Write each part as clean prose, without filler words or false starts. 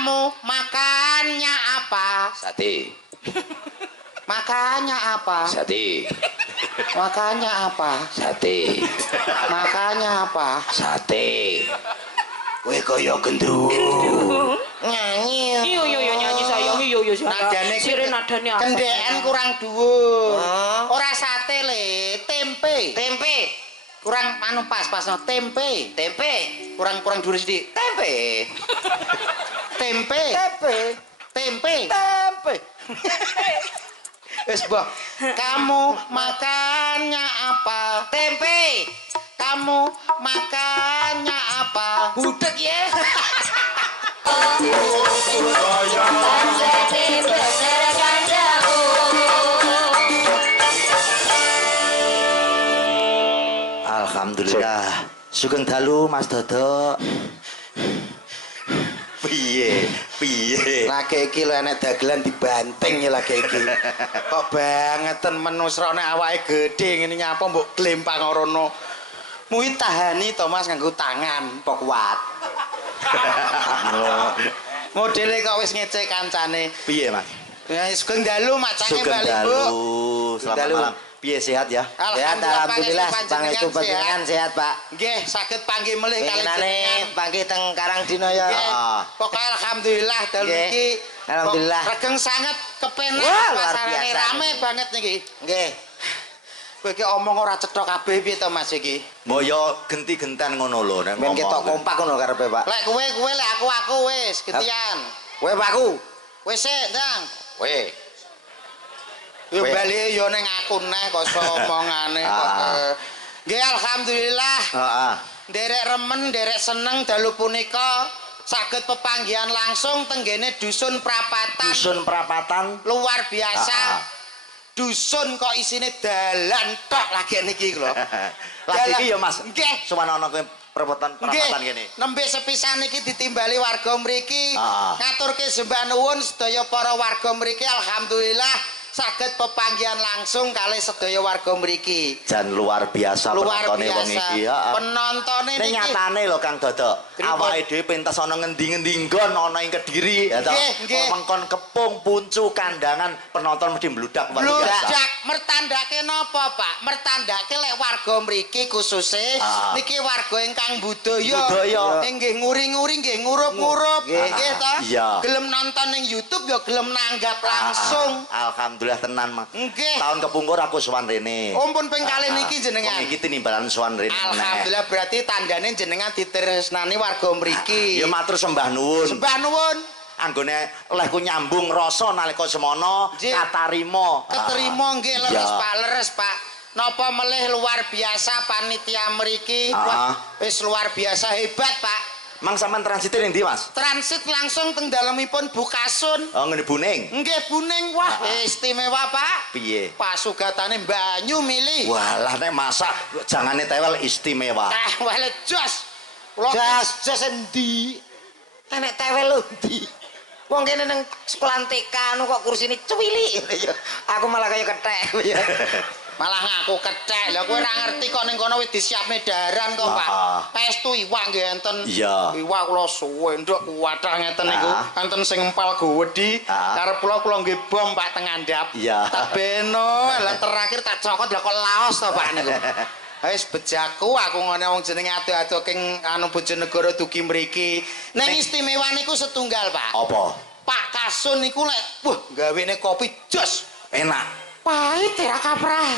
Kamu makannya apa? Sate. Makannya apa? Sate. Makannya apa? Sate. Makannya apa? Sate. Kowe kaya gendruwo. Nyanyi. Iya nyanyi sayang. Iya Nadane sire nadane apa? Kendeken kurang dhuwur. Ora sate le, tempe. Tempe. Kurang anu pas no tempe. Tempe. Kurang dhuwur sithik. Tempe. Tempe. Tempe. Tempe. Tempe. Wes, Mbah. Kamu makannya apa? Tempe. Kamu makannya apa? Budek ya. Alhamdulillah. Sugeng dalu Mas Dodo. Piye? Lagi iki lho enek dagelan dibanting ya lagi iki. Kok bangeten menusrone awake gedhe ngene nyapa mbok glempang rono. Muwi tahani to Mas nganggo tangan pok kuat. Modele kok wis ngece kancane. Piye, Mas? Ya sugeng dalu macane Sugeng bali, Bu. dalu. Selamat malam. Piye sehat ya? Alhamdulillah Pangestu panjenengan sehat, Pak. Nggih, saged panggih melih kali jenengan. Panggih teng Karangdina ya. Pokoke alhamdulillah dalu iki. Alhamdulillah. Regeng sanget kepenak Luar pasarane biasa. rame banget niki. Nggih. Kowe iki omong ora cetha kabeh piye to Mas iki? Mbaya genti-gentan ngono lho nek Men ketok kompak ngono karepe, Pak. Lek kowe lek aku wis getian. Kowe Pakku. Wis sik, Ndang. Kowe. Yo Kowe. bali yo ning aku neh kok omongane kok. Nggih alhamdulillah. Heeh. Nderek remen, nderek seneng dalu punika saged pepanggihan langsung tenggene dusun Prapatan. Dusun Prapatan. Luar biasa. Dusun kok isine dalan tok lagi niki lho. Lagi iki ya Mas. Nggih. Suwan ana kowe Prapatan kene. Nembe sepisan iki ditimbali warga mriki. Ah. Ngaturke sembah nuwun sedaya para warga mriki alhamdulillah saged pepanggihan langsung kalih sedaya warga mriki. Jan luar biasa Luar penontone wong biasa. iki, heeh. Penontone Ning niki. nyatane lho Kang Dodo, awake dhewe pentas ana ngendi-ngendi nggon ana ing Kediri, ya toh. Nggih. Mengkon Kepung, Puncu, Kandangan, penonton mesti mbludak luar biasa. Bludak mertandake napa, Pak? Mertandake lek warga mriki khususe niki warga ingkang budaya. Nggih nguri-nguri nggih ngurup-ngurup nggih to. Iya. Gelem nonton ning YouTube ya gelem nanggap langsung. Alhamdulillah tenan, Mas. Nggih. Tahun kepungkur aku sowan rene. Ompun ping kalih niki jenengan. Wong iki tinimbalan sowan rene. Alhamdulillah berarti tandane jenengan ditresnani warga mriki. Ya matur sembah nuwun. Sembah nuwun. Anggone olehku nyambung rasa nalika semono katarima. Keterima nggih leres Iya. Pak, leres Pak. Napa melih luar biasa panitia mriki. Wah, wis luar biasa hebat, Pak. Mang sampean transit ning ndi, Mas? Transit langsung teng dalemipun Bukasun. Oh, ngene Buning. Nggih Buning, wah istimewa, Pak. Piye? Pasugatane banyu milih. Walah nek masak jangane tewel istimewa. Wale jos. Jos endi? Enek tewel lho ndi? Wong kene nang sekolah TK anu kok kursine cuwili. Aku malah kaya kethek ya. Malah ngaku kethek. Lah kowe ora ngerti kok ning kono wis disiapne daran kok, Pak. Estu iwak nggih enten. Iya. Iwak kula suwe nduk kuwathah ngeten niku. Enten sing empal gowedi. Karep kula nggih bom Pak teng andhap. Iya. Tak beno, lah terakhir tak cokot lah kok laos to Pak niku. Wis bejaku aku ngene wong jenenge ado-ado king anu Bojonegoro dugi mriki. Ning istimewa niku setunggal, Pak. Apa? Pak Kasun niku lek wah gawene kopi jos. Enak. Pahit ya kaprah.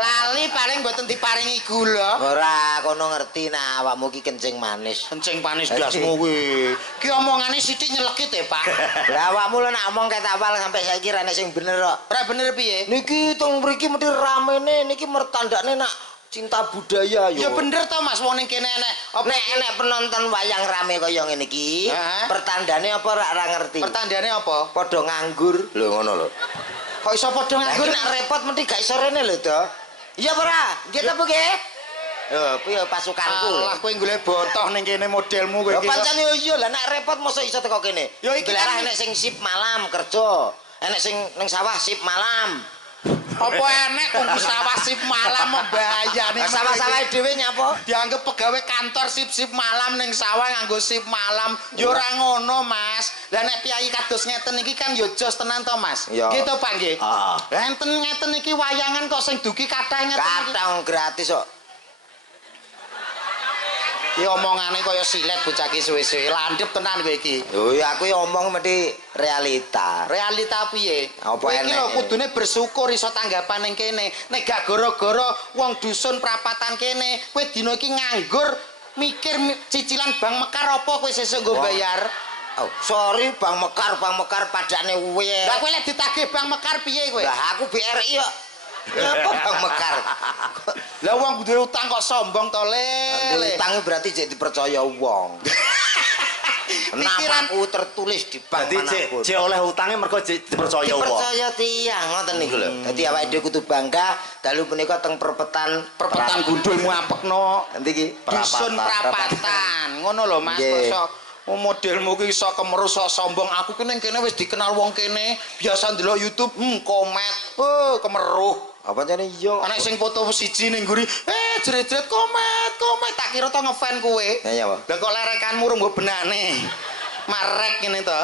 Lali paling mboten diparingi gula. Ora kono ngerti nak awakmu ki kencing manis. Kencing panis dasmu kuwi. Ki omongane sithik nyelekit ya, Pak. Lah awakmu lho nak omong ketak apal sampai saiki ra nek sing bener kok. Ora bener piye? Niki teng mriki mesti ramene niki mertandakne nak cinta budaya yo. Ya bener to Mas, wong ning kene enek Nek enek penonton wayang rame kaya ngene iki, pertandane apa ora ngerti. pertandane apa? Padha nganggur. Lho ngono lho. Kok iso padha nganggur? Nganggur nak repot mesti gak iso rene lho, to. Iya apa ora? Nggih ta, Bu nggih? Yo, piye pasukanku. Lah kowe golek botoh ning kene modelmu kowe Ya iki. pancen yo iya lah nek repot mosok iso teko kene. Yo iki Gelarah kan enek sing sip malam kerja, enek sing ning sawah sip malam. Apa enek tunggu sawah sip malam mbayani Sawah-sawah dhewe nyapa? dianggap pegawai kantor sip-sip malam ning sawah nganggo sip malam ya ora ngono Mas lah nek piyai kados ngeten iki kan ya jos tenan to Mas Iya. gitu Pak nggih Heeh. lah enten ngeten iki wayangan kok sing dugi kathah ngeten iki Katang gratis kok. iki omongane kaya silet bocah iki suwe-suwe landhep tenan kowe iki Lho ya aku ya omong mesti realita. realita piye Apa kowe iki enek? lho kudune bersyukur iso tanggapan ning kene nek gak gara-gara wong dusun prapatan kene kowe dina iki nganggur mikir cicilan bank mekar apa kowe sesuk nggo bayar Oh, sorry Bang Mekar padane weh. lah kowe lek ditagih bank mekar piye kowe Lah aku BRI kok. Apa Bang Mekar? lah wong duwe utang kok sombong to le Utangnya berarti jadi dipercaya wong. pikiran Namaku tertulis di bank Dadi manapun. cek oleh utangnya mergo dipercaya wong. Dipercaya tiang ngoten niku lho. Dadi awake dhewe kudu bangga dalu punika teng perpetan gundulmu apekno nanti iki dusun prapatan ngono lho Mas Nggih. kok modelmu ki iso kemerus sok sombong aku ki ning kene wis dikenal wong kene biasa ndelok YouTube komet kemeruh apa jane iya. ana sing foto siji ning nguri jret-jret komet tak kira to ngefan kowe Ya ya, Pak. lah kok lerekanmu rung nggo benane marek ngene to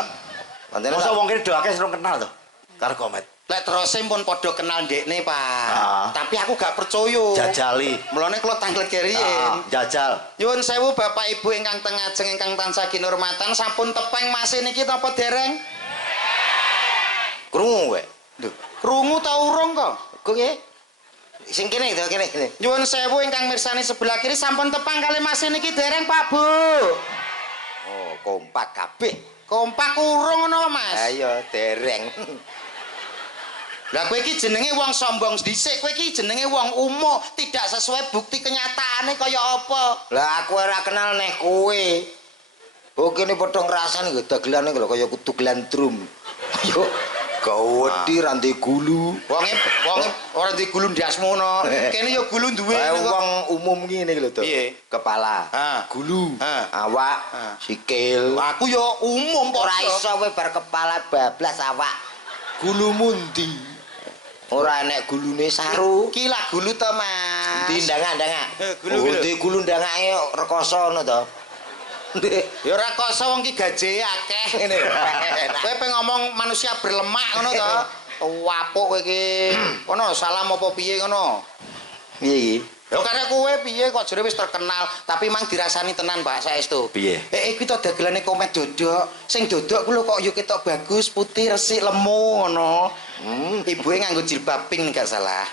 Pancen Masa wong kene doake sing kenal to karo komet. lek terus pun padha kenal ndekne Pak Ah. tapi aku gak percaya Jajali. mulane kula tanglet Ah, keriyen jajal. Nyuwun sewu Bapak Ibu ingkang teng ajeng ingkang tansah kinurmatan sampun tepeng masih niki napa dereng? krungu kowe. Lho, krungu ta urung kok? Kok nggih? Sing kene to kene. Nyuwun sewu ingkang mirsani sebelah kiri sampun tepang kali masih niki dereng Pak Bu. Oh, kompak kabeh. Kompak urung ngono Mas. Ayo dereng. Lah kowe iki jenenge wong sombong dhisik, kowe iki jenenge wong umum, tidak sesuai bukti kenyataane kaya apa. Lah aku ora kenal neh kowe. Oh kene padha ngrasani lho dagelane lho kaya tugelan drum. Yo gawedi rante gulu. Wonge ora di gulu ndasmono. Kene ya gulu duwe Kayak kok. wong umum ngene lho to. Piye? Kepala, Ah. gulu, Ah. awak, Ah. sikil. Aku ya umum Ora padha. iso kowe bar kepala bablas awak. Gulu mundi. Ora enek gulune saru. Ki lah gulu to, Mas. Di ndangak-ndangak. Gulu, Oh, gulu. di gulu ndangake rekoso ngono to. Ya ora koso wong ki gaje akeh ngene. Kowe pengen ngomong manusia berlemak ngono to. Wapuk kowe iki. Ngono salam apa piye ngono. Piye iki? Ya karek kowe piye kok jare wis terkenal, tapi mang dirasani tenan Pak saestu. Piye? Iki to dagelane komet dodok. Sing dodok ku lho kok yo ketok bagus, putih, resik, lemu ngono. Ibuke nganggo jilbab pink gak salah.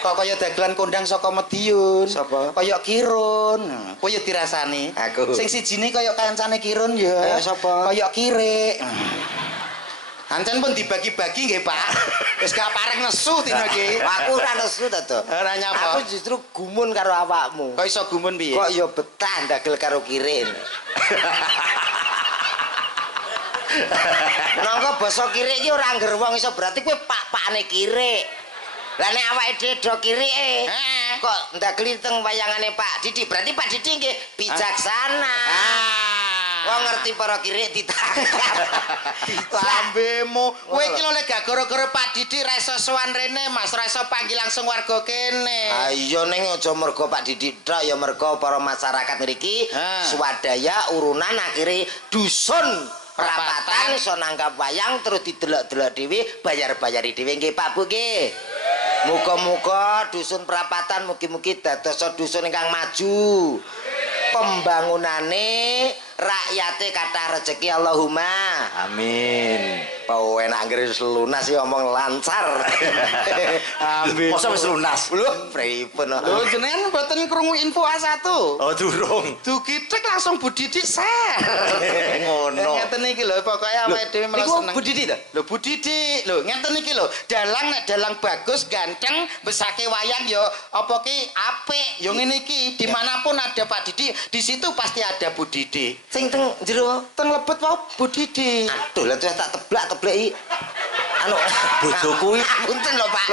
Kok kaya dagelan kondang saka Madiun. Sapa? Kaya Kirun. Kowe yo dirasani. Aku. Sing sijine kaya kancane Kirun ya. Kaya sapa? Kaya Kirik. Ancen pun dibagi-bagi nggih, Pak. Wis gak pareng nesu dina iki. Aku ora nesu to. Ora nyapa. Aku justru gumun karo awakmu. Kok iso gumun piye? Kok yo betah ndagel karo kirin. Nangka basa kirik iki ora ngger wong iso berarti kowe pak-pakane kirik. Lah nek awake dhewe do kirike, kok ndageli teng wayangane Pak Didi, berarti Pak Didi nggih bijaksana. Wong ngerti para kirik ditangkap. Lambemu, kowe iki lho lek gak gara-gara Pak Didi ra iso sowan rene, Mas, ra iso panggil langsung warga kene. Ayo ning aja mergo Pak Didi tok ya mergo para masyarakat mriki swadaya urunan akhire dusun perapatan iso nangkap wayang terus didelok-delok dhewe bayar-bayari dhewe nggih Pak Bu nggih. Muga-muga dusun perapatan mugi-mugi dados dusun ingkang maju. Pembangunane rakyate kathah rezeki Allahumma. Amin. Pau enak anggere wis lunas ya omong lancar. Ambil. Masa wis lunas? Lho, pripun. Lho jenengan mboten krungu info A1. Oh, durung. Dugi trek langsung Bu Didi share. Ngono. Ngeten iki lho pokoke awake dhewe malah Niku seneng. Bu Didi ta? Lho Bu Didi, lho ngeten iki lho. Dalang nek dalang bagus, ganteng, besake wayang yo apa ki apik. Yo ngene iki, dimanapun ada Pak Didi, di situ pasti ada Bu Didi. Sing teng jero Teng lebet wae Bu Didi. aduh lah terus tak teblek-tebleki. Anu Bojoku iki punten lho Pak.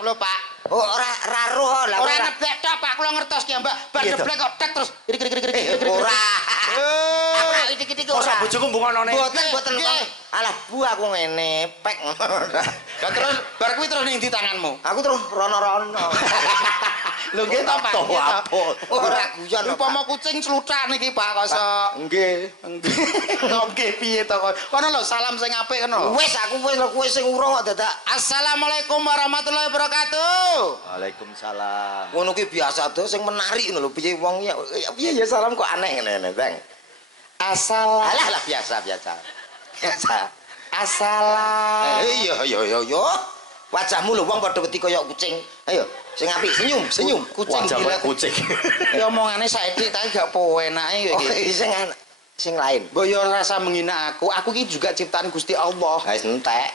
Lho Pak. Oh ora roh lah. Ora neblek tok Pak, kula ngertos ki Mbak. Bar Iya, toh. neblek kok tek terus kiri. Ora. itik-itik Masa ora. bojoku mbungokno ne. Boten. Alah bu aku ngene pek. Lah terus bar kuwi terus ning ndi tanganmu? Aku terus rono-rono. Lho nggih to Pak. Ora guyon. Upama kucing sluthak niki Pak kosok. Nggih. Nggih piye to kok. Kono lho salam sing apik kono. Wis aku wis lho kowe sing urung kok dadak. Assalamualaikum warahmatullahi wabarakatuh. Waalaikumsalam. Ngono ki biasa to sing menarik ngono lho piye wong ya piye ya salam kok aneh ngene Bang. Alah biasa. Assalam. Iya. Wajahmu lho wong padha wedi kaya kucing. Ayo, sing apik senyum. Kucing Wajah gila. kaya kucing. Ya omongane saiki tapi gak penake Oh, iki. sing lain. Mbok yo rasa menghina aku. Aku iki juga ciptaan Gusti Allah. Guys entek.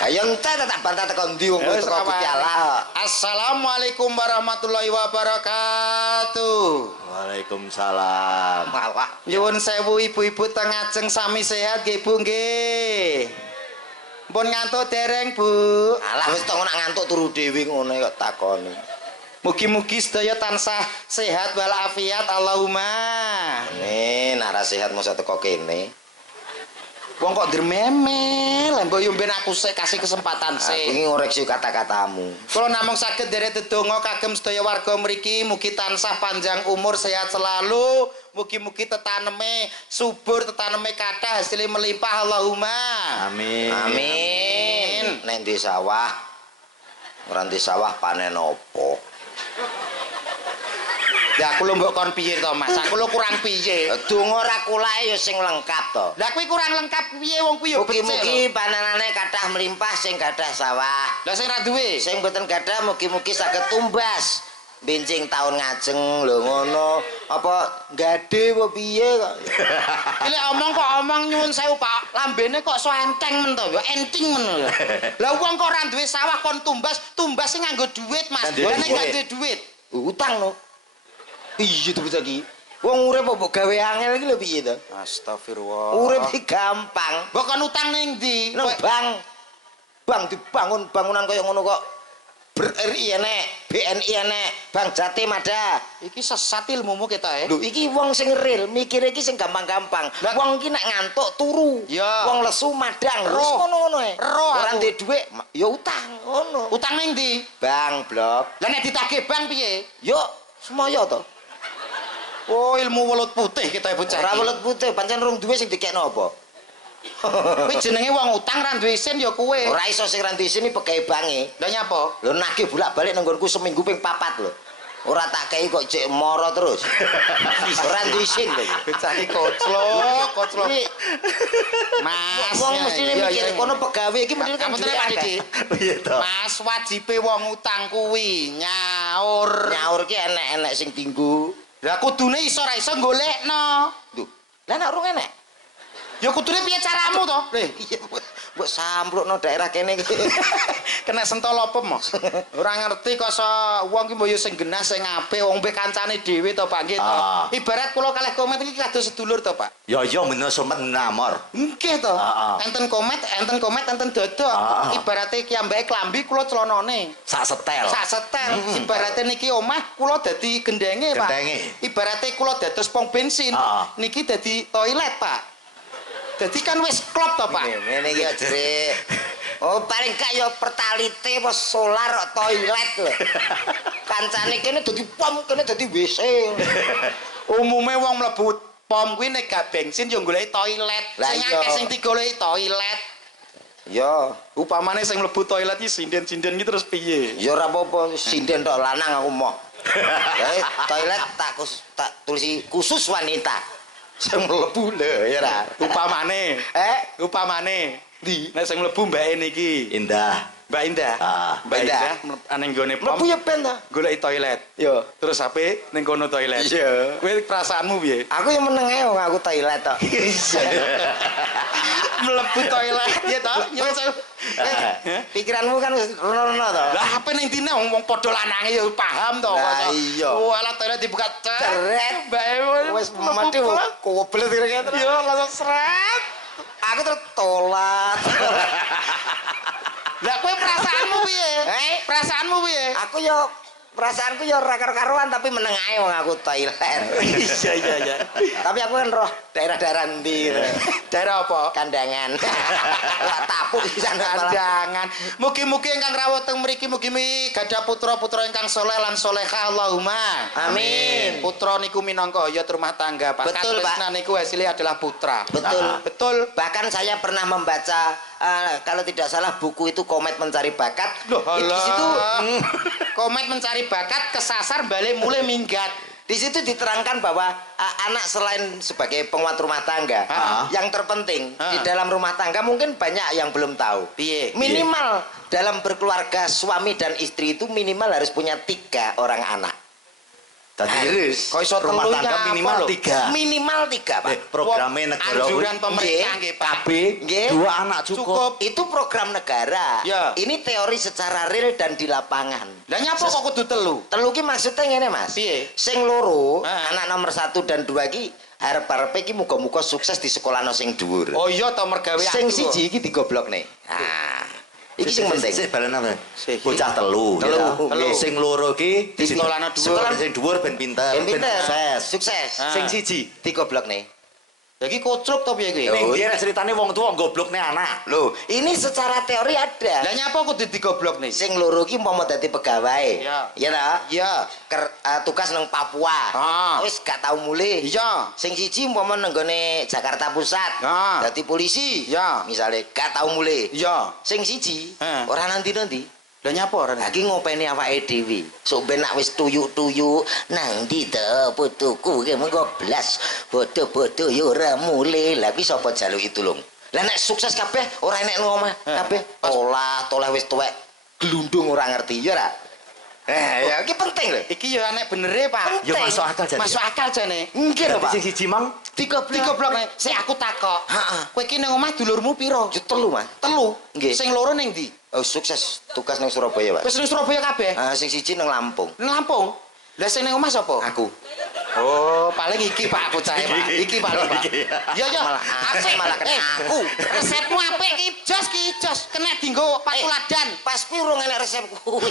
Ayo entek tak bantah tekan ndi wong Wis, teko Gusti Allah. Assalamualaikum warahmatullahi wabarakatuh. Waalaikumsalam. Malah Nyuwun sewu ibu-ibu teng ajeng sami sehat nggih Bu nggih. Pun ngantuk dereng Bu. alah wis tok nak ngantuk turu dhewe ngono kok takoni. Mugi-mugi sedaya tansah sehat walafiat Allahumma. Nara sehat mosok teko kene. Wong kok dermemel, mbok yo ben aku sik kasih kesempatan Aku sik. iki ngoreksi kata-katamu. Kula namung saged derek dedonga kagem sedaya warga mriki mugi tansah panjang umur sehat selalu, mugi-mugi tetaneme subur, tetaneme kathah hasilé melimpah Allahumma. Amin. Nek ndi sawah ora ndi sawah panen opo? Ya aku lho mbok kon piye to Mas? Aku lho kurang piye? Donga ora kulae ya sing lengkap to. Lah kuwi kurang lengkap piye wong kuwi yo becik. Mugi-mugi panenane kathah melimpah sing gadah sawah. Lah sing ra duwe. Sing boten gadah mugi-mugi saged tumbas. Benjing taun ngajeng lho ngono. Apa gade apa piye kok? Iki omong kok omong nyuwun sewu Pak. Lambene kok so enteng men to, yo enting men lho. Lah wong kok ora duwe sawah kon tumbas sing nganggo duit Mas. Lah nek gak duwe duit. Utang no. Iya to bocah iki. Wong urip mbok gawe angel iki lho piye to? Astagfirullah. Urip iki gampang. Mbok kon utang ning ndi? Nang bank. Bank dibangun bangunan kaya ngono kok. BRI enek, BNI enek, Bank Jatim ada. Iki sesat ilmumu kita Lho iki wong sing real, mikir iki sing gampang-gampang. Wong iki nek ngantuk turu. Ya. Wong lesu madang. Terus Roh. ngono-ngono ae. Roh Ora aku. duwe dhuwit, ya utang ngono. Utang ning ndi? Bank blok. Lah nek ditagih bank piye? Yo semoyo to. Oh, ilmu welut putih kita bocah. Ora welut putih, pancen rung duwe sing dikekno apa? Kuwi jenenge wong utang ra duwe isin ya kowe. Ora iso sing ra duwe sini pegawai bange. Lah nyapa? Lho nagih bolak-balik nang nggonku seminggu ping 4 lho. Ora tak kei kok cek moro terus. Ora duwe isin lho. Bocah iki koclok. Iki Mas. wong mesti iya, mikir iya. kono pegawai iki mesti kan Kamu duwe Pak akeh. Didi. Piye to? Mas wajibe wong utang kuwi nyaur. Nyaur ki enek-enek sing tinggu. Lah kudune iso ra iso golekno. Lho, lah nek urung enek. Ya kudune piye caramu to? Iya, mbok samprukno daerah kene iki. Kena sentol apa Mas? Ora ngerti kok so wong ki mboyo sing genah sing apik wong mbek kancane dhewe to Pak nggih to. Ah. Ibarat kula kalih komet iki kados sedulur to Pak. Ya menawa somet namor. Nggih to. Enten komet, enten dodok. Ibarate ki ambeke klambi kula celanane. Sak setel. Sak setel. Ibarate niki omah kula dadi gendenge Pak. Gendenge. Ibarate kula dados pom bensin. Niki dadi toilet Pak. Dadi kan wis klop to Pak. Ngene iki jere. Oh, paling gak ya pertalite apa solar kok toilet lho. Kancane kene dadi pom, kene dadi WC. Umume wong mlebu pom kuwi nek gak bensin yo goleki toilet. Lah Sing iya. akeh sing digoleki toilet. Ya, Upamane sing mlebu toilet iki sinden-sinden iki terus piye? ya ora apa-apa, sinden tok lanang aku moh. Toilet tak tulisi khusus wanita. Sing mlebu lho ya ra. Upamane, upamane Ndi? nek sing mlebu mbake niki, Indah. Mbak Indah. Mbak Indah. Indah ning gone pom. Mlebu ya ben ta. Goleki toilet. Yo. Terus HP ning kono toilet. Iya. Kowe perasaanmu piye? Aku yang meneng ae wong aku toilet tok. Mlebu toilet ya to? Nyuwun sewu. Pikiranmu kan wis rono-rono to. Lah HP ning dine wong padha lanange ya paham to. Lah iya. Oh, alah toilet dibuka Keren. Mbak Wis mati koblet kira-kira terus. Yo langsung seret. Aku terus tolat. Lah kowe perasaanmu piye? Perasaanmu piye? Aku yo perasaanku ya ora karo-karuan tapi meneng ae wong aku toilet. Iya. Tapi aku kan roh daerah-daerah ndi. Daerah apa? Kandangan. Lah tapuk di sana malah. Kandangan. Mugi-mugi ingkang rawuh teng mriki mugi-mugi gadah putra-putra ingkang saleh lan salehah Allahumma. Amin. Putra niku minangka hayat rumah tangga, Pak. Betul, Pak. Katresnan niku hasilnya adalah putra. Betul. Betul. Bahkan saya pernah membaca kalau tidak salah buku itu Komet Mencari Bakat. Loh, Di situ Komet mencari bakat kesasar balik mulai minggat. di situ diterangkan bahwa anak selain sebagai penguat rumah tangga, yang terpenting di dalam rumah tangga mungkin banyak yang belum tahu. Piye? Minimal dalam berkeluarga suami dan istri itu minimal harus punya 3 orang anak. Harus. Kok iso Rumah telu tangga iki minimal apa lho? 3. Minimal 3, Pak. Programnya negara Anjuran kuwi. pemerintah nggih, Pak. KB Nggih. 2 anak cukup. Itu program negara. Ya. Ini teori secara real dan di lapangan. Lah nyapa kok kudu telu? Telu ki maksudnya ngene, Mas. Piye? Sing loro, Ah. anak nomor 1 dan 2 ki arep-arepe ki muga-muga sukses di sekolahno sing dhuwur. Oh iya to mergawe Sing aku. siji iki digoblokne. Nah, iki sing penting. Sik balen apa? Sik. Bocah telu. Telu. ya. Telu. Sing loro ki Di sekolahna dhuwur. Sekolah sing dhuwur ben pinter. Ben pinter, sukses. sukses. Ah. Sing siji. Digoblokne. Lagi kocruk to piye kuwi? Ning dia nek ceritane wong tuwa goblokne anak. Loh, ini secara teori ada. Lah nyapa kudu digoblok nih? Sing loro ki umpama dadi pegawai. Iya. Iya ta? Iya. Tugas nang Papua. Ah. Wis gak tau mulih. Iya. Sing siji umpama nang gone Jakarta Pusat. Ah. Dadi polisi. Iya. Misale gak tau mulih. Iya. Sing siji Heeh. ora nanti-nanti. Lah nyapa ora? Lagi ngopeni awake dhewe. Sok ben nak wis tuyuk-tuyuk nang ndi to putuku ki mengko blas. Bodo-bodo ya ora mulih. Lah kuwi sapa jaluki tulung? Lah nek sukses kabeh ora enek nang omah kabeh. Toleh wis tuwek glundung ora ngerti ya ora? Ya iki penting lho. Iki ya anek benere, Pak. Ya masuk akal jane. Masuk akal jane. Nggih lho, Pak. Sing siji mang Digoblok nih. Sik aku takok. Heeh. Kowe iki nang omah dulurmu piro? Yo telu, Mas. Telu. Nggih. Sing loro ning ndi? Oh, sukses tugas nang Surabaya, Pak. Wis nang Surabaya kabeh. Sing siji nang Lampung. Nang Lampung. Lah sing nang omah sapa? Aku. Oh, paling iki Pak bocah Pak. Iki paling Pak. Ya ya. Malah Apik malah kena aku. Resepmu apik iki jos kena dienggo Pak Tuladan. Pas kuwi urung enek resep kuwi.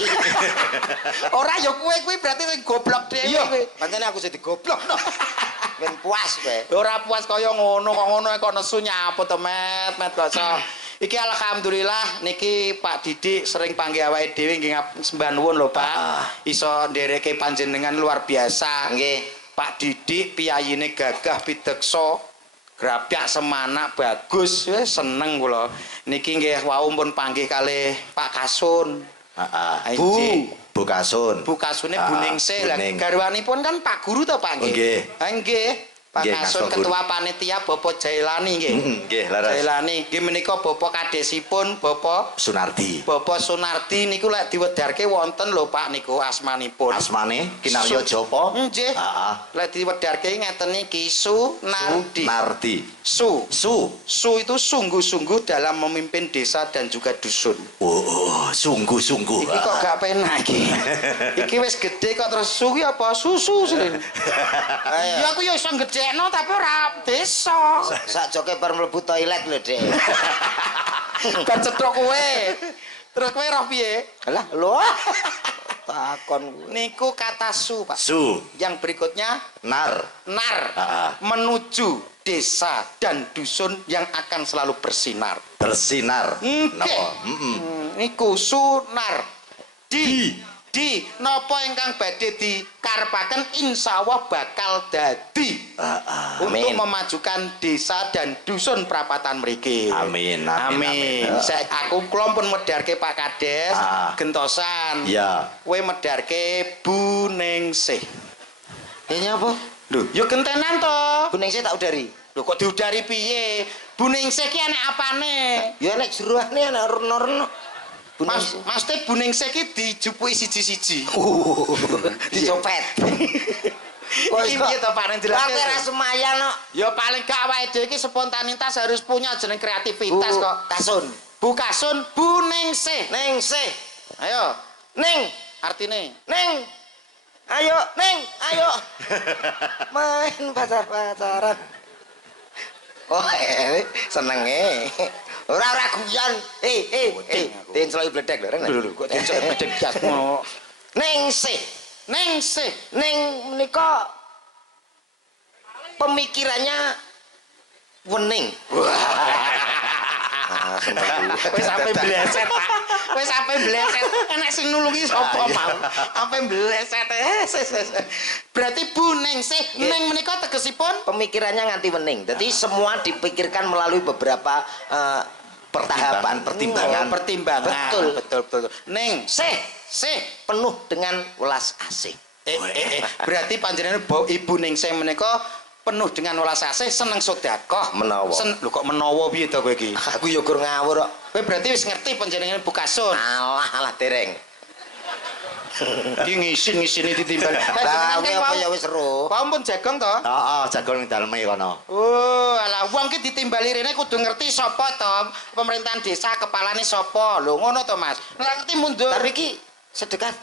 Ora ya kowe kuwi berarti sing goblok dhewe Iya, kowe. pancene aku sing digoblokno. Ben puas kowe. Ora puas kaya ngono kok nesu nyapu to met kok. Iki alhamdulillah niki Pak Didik sering panggih awake dhewe nggih sembah nuwun lho Pak. Iso ndereke panjenengan luar biasa. Nggih. Pak Didik piyayine gagah pideksa. Grapyak semanak bagus, seneng kula. Niki nggih wau pun panggih kalih Pak Kasun. Bu Kasun. Bu Kasune Bu Ningsih. Lah Bu Ning. garwanipun kan Pak Guru to Pak nggih. Nggih. Nggih. Pak Nggih, Kasun Mas ketua panitia Bapak Jailani nggih. Nggih, laras. Jailani nggih menika Bapak kadesipun Bapak Sunardi. Sunardi niku lek diwedarke wonten lho Pak niku asmanipun. Asmane Kinaryo Jopo. Nggih. Heeh. Lek diwedarke ngeten iki Sunardi. Nardi. Su. Su. Su itu sungguh-sungguh dalam memimpin desa dan juga dusun. Oh, sungguh-sungguh. Iki kok gak penak iki. Iki wis gede kok terus su ki apa? Susu sih. Ya aku ya iso gedhekno tapi ora desa. Sak joke bar mlebu toilet lho, Dek. Kan cethuk kowe. Terus kowe roh piye? Lah, lho. Takon Niku kata su, Pak. Su. Yang berikutnya Nar. nar. Menuju desa dan dusun yang akan selalu bersinar. Bersinar. Nggih. Napa? Niku sunar. Di napa ingkang badhe dikarepaken insyaallah bakal dadi untuk memajukan desa dan dusun perapatan mriki. Amin. Aku kula pun medarke Pak Kades gentosan. Iya. Kowe medarke Bu Ningsih. ini apa? Lho, yo gentenan to. Bu Ningsih tak udari. Lho kok diudari piye? Bu Ningsih ki enek apane? Ya nek jeroane ana reno-reno. Mas teh Bu Ningsih ki dijupuki siji-siji. Dicopet. Iki piye to Pak nek jelaske? Aku ora semayan kok. Ya paling gak awake dhewe iki spontanitas harus punya jeneng kreativitas kok. Kasun. Bu Kasun, Bu Ningsih. Ningsih. Ayo, Ning, artine. Ning. Ayo, Ning, ayo. Main pacar-pacaran. Oh, senenge. Ora guyon. Den selalu bledek lho, Ren. Lho kok dicek bedek jas ngono. Ning menika pemikirannya wening. Wis sampe bleset, Pak. Wis sampe bleset. Enak sing nulungi sapa mau? Sampe bleset. Berarti Bu Ningsih, ning menika tegesipun Pemikirannya nganti wening. Jadi semua dipikirkan melalui beberapa tahapan pertimbangan. Betul. Ning sih penuh dengan welas asih. Berarti panjenengan Ibu Ningsih menika penuh dengan welas asih, seneng sedekah. Menawa. Lho kok menawa piye to kowe iki? Aku ya gur ngawur kok. Kowe berarti wis ngerti panjenengan bukasun. Alah dereng. Iki ngisin-ngisini ditimbang. Lah apa ya wis seru. Paham pun jagong to? Heeh, jagon ning daleme kono. Oh, alah wong ki ditimbali rene kudu ngerti sapa to, pemerintahan desa kepalane sapa. Lho ngono to, Mas. Nek ngerti mundur. Tapi iki sedekah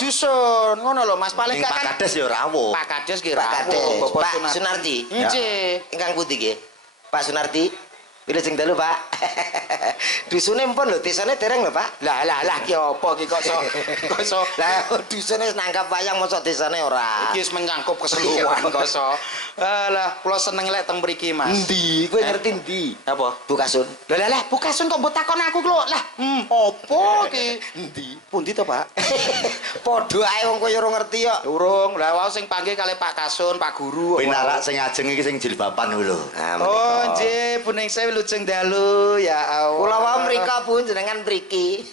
dusun. Ngono lho, Mas. Paling Ning kan Pak Kades ya rawuh. Pak Kades ki Pak Kades, Bapak Pak Sunardi. Nggih. Ingkang pundi nggih? Pak Sunardi. Wilujeng dalu, Pak. Dusune mpun lho, desane dereng lho, Pak. Lah ki apa ki kok so Lah dusune wis nangkap wayang mosok desane ora. iki wis menyangkup keseluruhan kok so. Alah, kula seneng lek teng mriki, Mas. Endi? Kowe ngerti endi? Apa? Bukasun. Lah, bukasun kok mbok takon aku lho. Lah, apa ki? Endi? Pundi to, Pak? Padha ae wong kowe ora ngerti kok. Urung. Lah wau sing panggil kali Pak Kasun, Pak Guru. Pinarak sing ajeng iki sing jilbaban kuwi lho. Oh, nggih, Bu Ningsih lujeng dalu. Ya Allah. Kula wae mriko Bu jenengan mriki.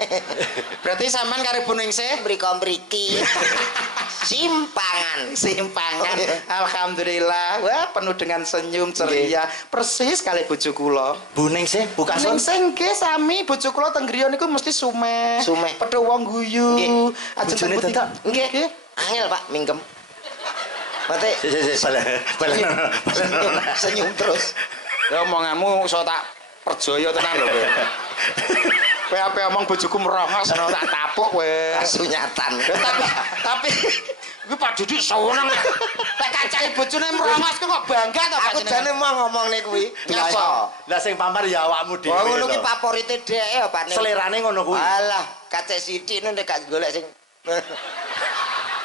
Berarti sampean karo Bu Ningsih Mriki. Simpangan. Alhamdulillah. Wah, penuh dengan senyum ceria. Persis kali bojo kula. Bu Ningsih bukasun. Ningsih nggih sami bojo kula teng griya niku mesti sumeh. Pedho wong guyu. Bojone dadak. Nggih. Angel, Pak, mingkem. Mate. Senyum terus. Ya omonganmu iso tak percaya tenan lho kowe. Kowe ape omong bojoku merongos no tak tapuk kowe. Kasunyatan. Tapi kuwi Pak Didik seneng. Lek kacake bojone merongos kok bangga to Aku jane mau ngomongne kuwi. Nyapa? Lah sing pampar ya awakmu dhewe. Oh ngono ki favorite dhek ya, Pak. Selerane ngono kuwi. Alah, kacek sithik nek gak golek sing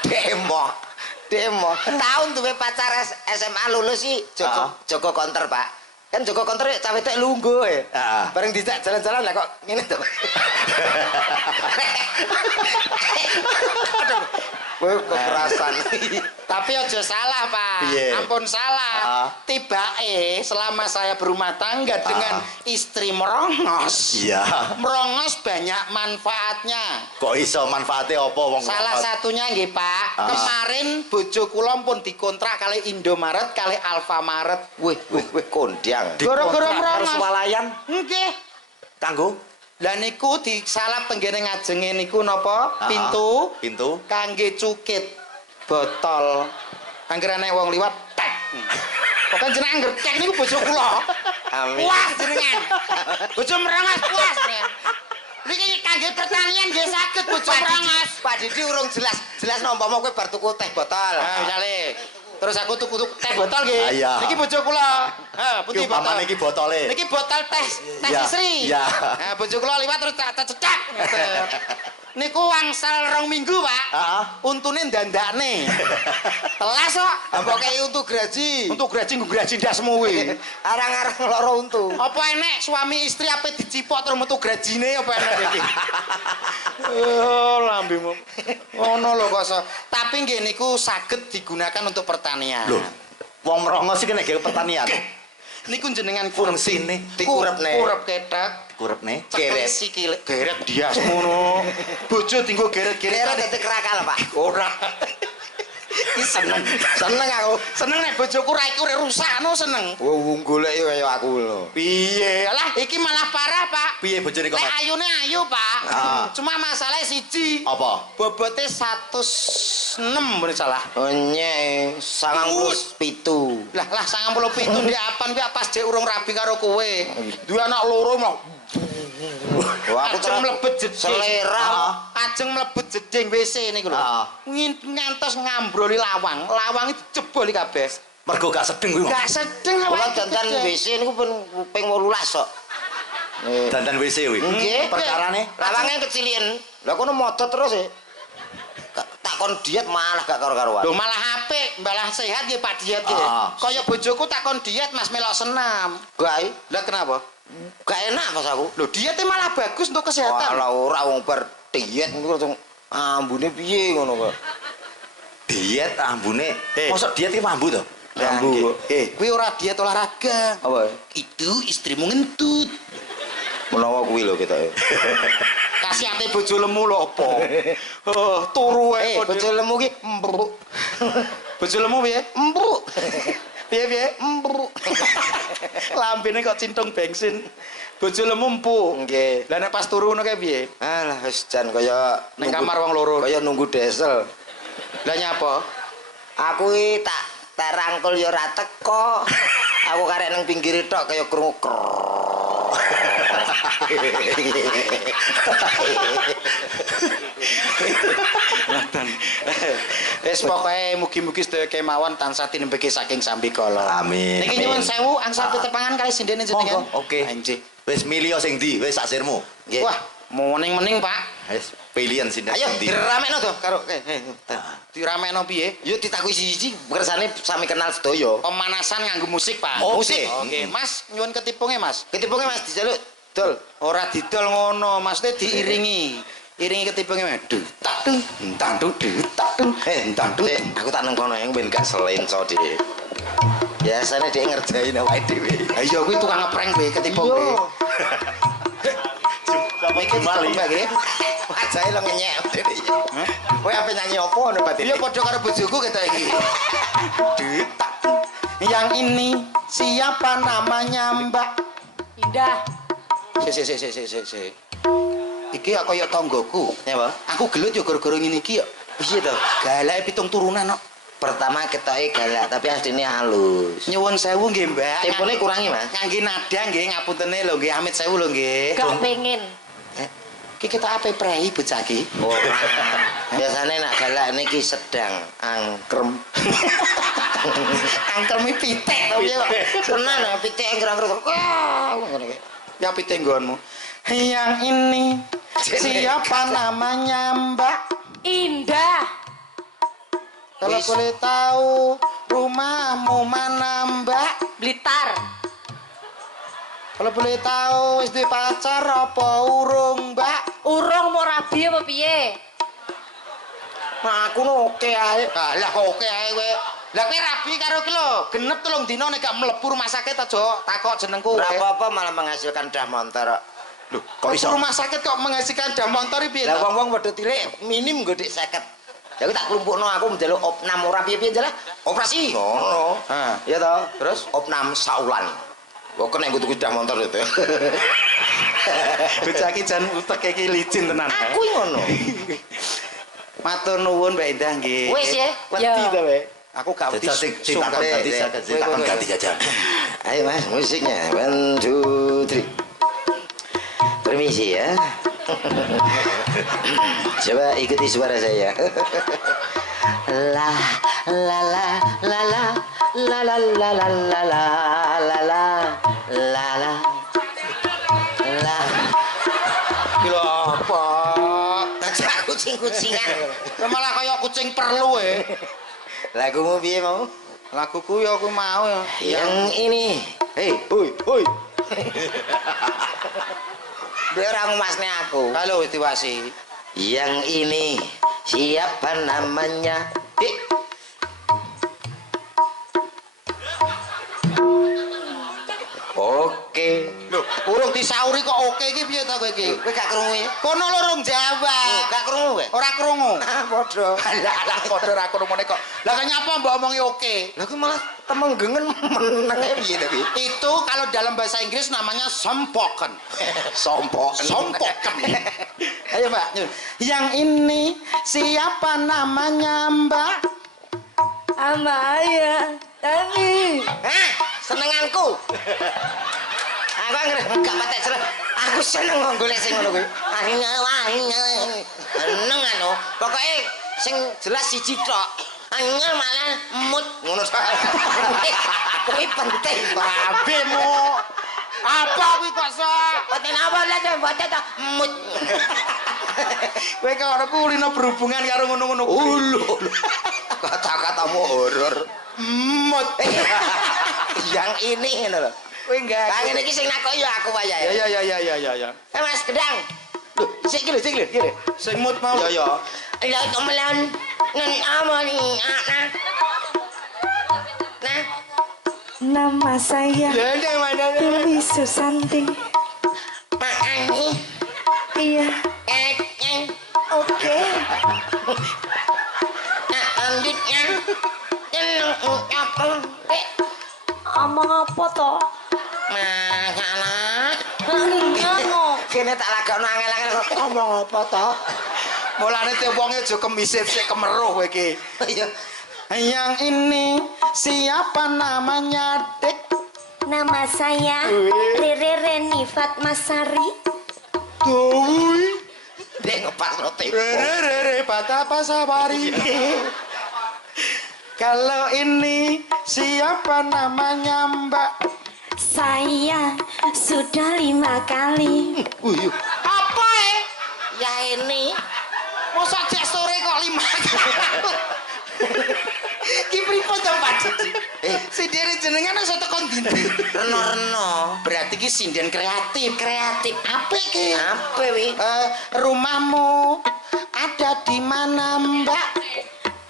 demo. Tahun duwe pacar SMA lulus sih Joko Konter, Pak. Kan Joko Konter cawe tek lungguh ya. Bareng dijak jalan-jalan lah kok ngene to. Aduh. Kowe kekerasan. Tapi aja salah, Pak. Ampun salah. Tibake selama saya berumah tangga dengan istri merongos. Iya. Merongos banyak manfaatnya. Kok iso manfaate apa wong? Salah satunya nggih, Pak. Kemarin bojo kula pun dikontrak kali Indomaret kali Alfamaret. Wih, kondang. Gara-gara merongos. Swalayan Nggih. kanggo Lah niku disalap tenggene ngajenge niku napa? Pintu. Kangge cukit botol. Angger nek wong liwat tek. Pokoke jenengan angger tek niku bojo kula. Amin. Puas jenengan. Bojo merangos puas jenengan. Niki kangge pertanian nggih saged bojo merangos. Pak Didi urung jelas nompama kowe bar tuku teh botol. Misale terus aku tuku teh botol nggih. Niki bojo kula. Putih botol. Niki botole. Niki botol teh Isri. Iya. Nah, bojo kula liwat terus tak cedak. Niku wangsal 2 minggu, Pak. Untune dandakne. Telas kok. Amboke untu graji. Untuk graji nggo graji ndasmu kuwi. Arang-arang loro untu. Apa enek suami istri ape dicipok terus metu grajine apa enek iki? Oh, lambemu. Ngono lho kok. Tapi nggih niku saged digunakan untuk pertanian. Lho, wong merongos iki nek gawe pertanian. Niku jenengan Fungsine dikurepne. Kurep ketek. Kurepne. Geret. Sikile geret dias ngono. Bojo dienggo geret-geret. Kira dadi kerakal, Pak. Ora. Iki seneng aku. Seneng nek bojoku ra iku rusakno seneng. Wong golek kaya aku lho. Piye? Alah iki malah parah, Pak. Piye bojone kok? Lek ayune ayu, Pak. Cuma masalahnya siji. Apa? Bobote 106 mun salah. Oh nyek, 97. Lah 97 ndek apan kuwi pas dhek urung rabi karo kowe. Duwe anak loro mah. Wah, aku Ajeng mlebet jeding. selera. Ajeng mlebet jeding WC niku lho. Ngantos ngambroli lawang. Lawang itu jebol kabeh. Mergo gak sedeng kuwi. Gak sedeng Kula awake dandan WC niku ping 18 kok. Dandan WC kuwi. Nggih. Perkarane Lawange kecilien. Lah kono modot terus e. takon diet malah gak karo-karuan. Lho malah apik, malah sehat nggih Pak diet nggih. Kaya bojoku takon diet Mas melok senam. Gae, Lah kenapa? gak enak Mas aku. Lho dietnya malah bagus untuk kesehatan. Kalau ora wong bar diet niku langsung ambune piye ngono kok. Diet ambune. Mosok diet iki mambu to? Mambu. Kuwi ora diet olahraga. Apa? Itu istrimu ngentut. Menawa kuwi lho ketoke. Kasih ate bojo lemu lho apa? Oh, turu ae. Bojo lemu ki embruk. Bojo lemu piye? Embruk. Piye? Embruk. Lambene kok cintung bensin. Bojo lemu empuk. Nggih. Lah nek pas turu ngono kae piye? Alah wis jan kaya Ning kamar wong loro. Kaya nunggu desel. Lah nyapa? Aku iki tak rangkul ya ora teko. Aku karek nang pinggir tok kaya krungu. Ngoten. Wis pokoke mugi-mugi sedaya kemawon tansah tinembeke saking sambikala. Amin. Niki nyuwun sewu angsal tetepangan kali sindene jenengan. Oke. Nggih. Wis milih sing ndi, wis sak sirmu. Nggih. Wah, mening-mening, Pak. Wis pilihan sing Ayo ndi. diramekno to karo Diramekno piye? Yo ditakuki siji kersane sami kenal sedaya. Pemanasan nganggo musik, Pak. Oh, musik. oke. Oke, Mas, nyuwun ketipunge, Mas. Ketipunge Mas dijaluk dol. Ora didol ngono, maksudnya diiringi. Iringi ketipunge medu. Tak dung, tak dung, tak dung, tak dung. Aku tak nang kono yang ben gak selenso Dik. Biasane Dik ngerjain awake dhewe. Ha iya kuwi tukang ngeprank kowe ketipu kowe. Iki mali. Wajahe lo ngenyek Dik. Kowe ape nyanyi opo ngono Pak Dik? Iya padha karo bojoku ketok iki. Yang ini siapa namanya Mbak? Indah. Si. Iki kaya tanggoku. Ya, Pak. Aku gelut yo gara-gara ngene iki yo. Piye to? Galake 7 turunan kok. Pertama ketoke galak tapi asline halus. Nyuwun sewu nggih, Mbak. Tempone kurangi, Mas. Ngangge nada nggih ngapuntene lho nggih amit sewu lho nggih. Gak pengen. Iki kita ape prei bocah iki? Ora. Biasane nak galak niki sedang angkrem. Angkremi pitik to piye kok. Tenan ya pitik angkrem-angkrem. Wah, ngono ki. Ya pitik nggonmu. Yang ini siapa namanya Mbak? Indah. Kalau Wis. boleh tahu rumahmu mana Mbak? Blitar. Kalau boleh tahu wis duwe pacar apa urung Mbak? Urung mau rabi apa piye? Nah, aku no oke ae. Lah kok oke ae kowe. Lah kowe rabi karo ki lho, genep 3 dina nek gak mlebu rumah sakit aja takok jenengku. Ora apa-apa malah menghasilkan dah montor. Lho, kok iso rumah sakit kok menghasilkan dah motor piye? Lah wong-wong padha tilik minim nggo dik 50. Ya aku tak klumpukno aku njaluk opnam ora piye-piye aja lah. Operasi ngono. Ha. Iya toh? Terus opnam saulan. Kok kena nggo tuku dah motor itu. bocah iki jan utek iki licin tenan. Aku ngono. Matur nuwun Mbak Indah nggih. Wis ya. Wedi to we. Aku gak wedi. Sing takon ganti takon ganti jajan. Ayo Mas, musiknya. 1 2 3. Permisi ya. Coba ikuti suara saya. La la la la la la la la la la la la la la la. Lho apa? Tajak kucing-kucingan. Malah kaya kucing perlu Lagumu piye mau? Laguku ya aku mau ya. Yang ini. Hei, hoi. Dia orang masnya aku. Halo wis diwasi. Yang ini siapa namanya? Oke. Lho, urung disauri kok oke iki piye ta kowe iki? Kowe gak krungu ya? Kono lho urung jawab. Gak krungu kowe? Ora krungu. Padha. Lah padha ora krungune kok. Lah kan nyapa mbok omongi oke? Lah kuwi malah temenggengen menenge piye to kuwi? Itu kalau dalam bahasa Inggris namanya sompoken. Sompoken. Ayo Mbak. Yang ini siapa namanya Mbak? Amaya. Tapi. Senenganku. Aku gak patek seneng. Aku seneng golek sing ngono kuwi. Seneng anu. Pokoke sing jelas siji tok. Anyar malah mood ngono tok. Kuwi penting Babemu. Apa kuwi kok sok? Paten apa lah boten tok mood. Kowe kok ora kulino berhubungan karo ngono-ngono. Ulu. Kata-katamu horor. Mut. Yang ini ngono lho. Kowe enggak. Lah ngene iki sing nakoki ya aku wae ya. Ya. Mas Gedang. Loh, sik iki lho. Sing mut mau. Ya. Lah kemelan nang amani anak. Nah, Nama saya Ya ndek mana. Dewi Susanti. makani Iya. Oke. Nah, lanjutnya jeneng ucapan Omong apa toh? masalah Ngono. kene tak lagakno angel-angel ngomong apa to? Mulane te wonge aja kemisif sik kemeruh kowe iki. Iya. Yang ini siapa namanya, Dik? Nama saya Rere Reni Fatmasari. Tuh. Dek ngepasno tempo. Re Patapa Sabari. Kalau ini siapa namanya, Mbak? Saya sudah 5 kali. Apa ya ini? Mosok cek sore kok 5 kali. Ki pripun to, Pak? Sindene jenengan iso tekan dindi. Reno-reno. Berarti ki sinden kreatif. Kreatif. Apik ki. Apa wi? Rumahmu ada di mana, Mbak?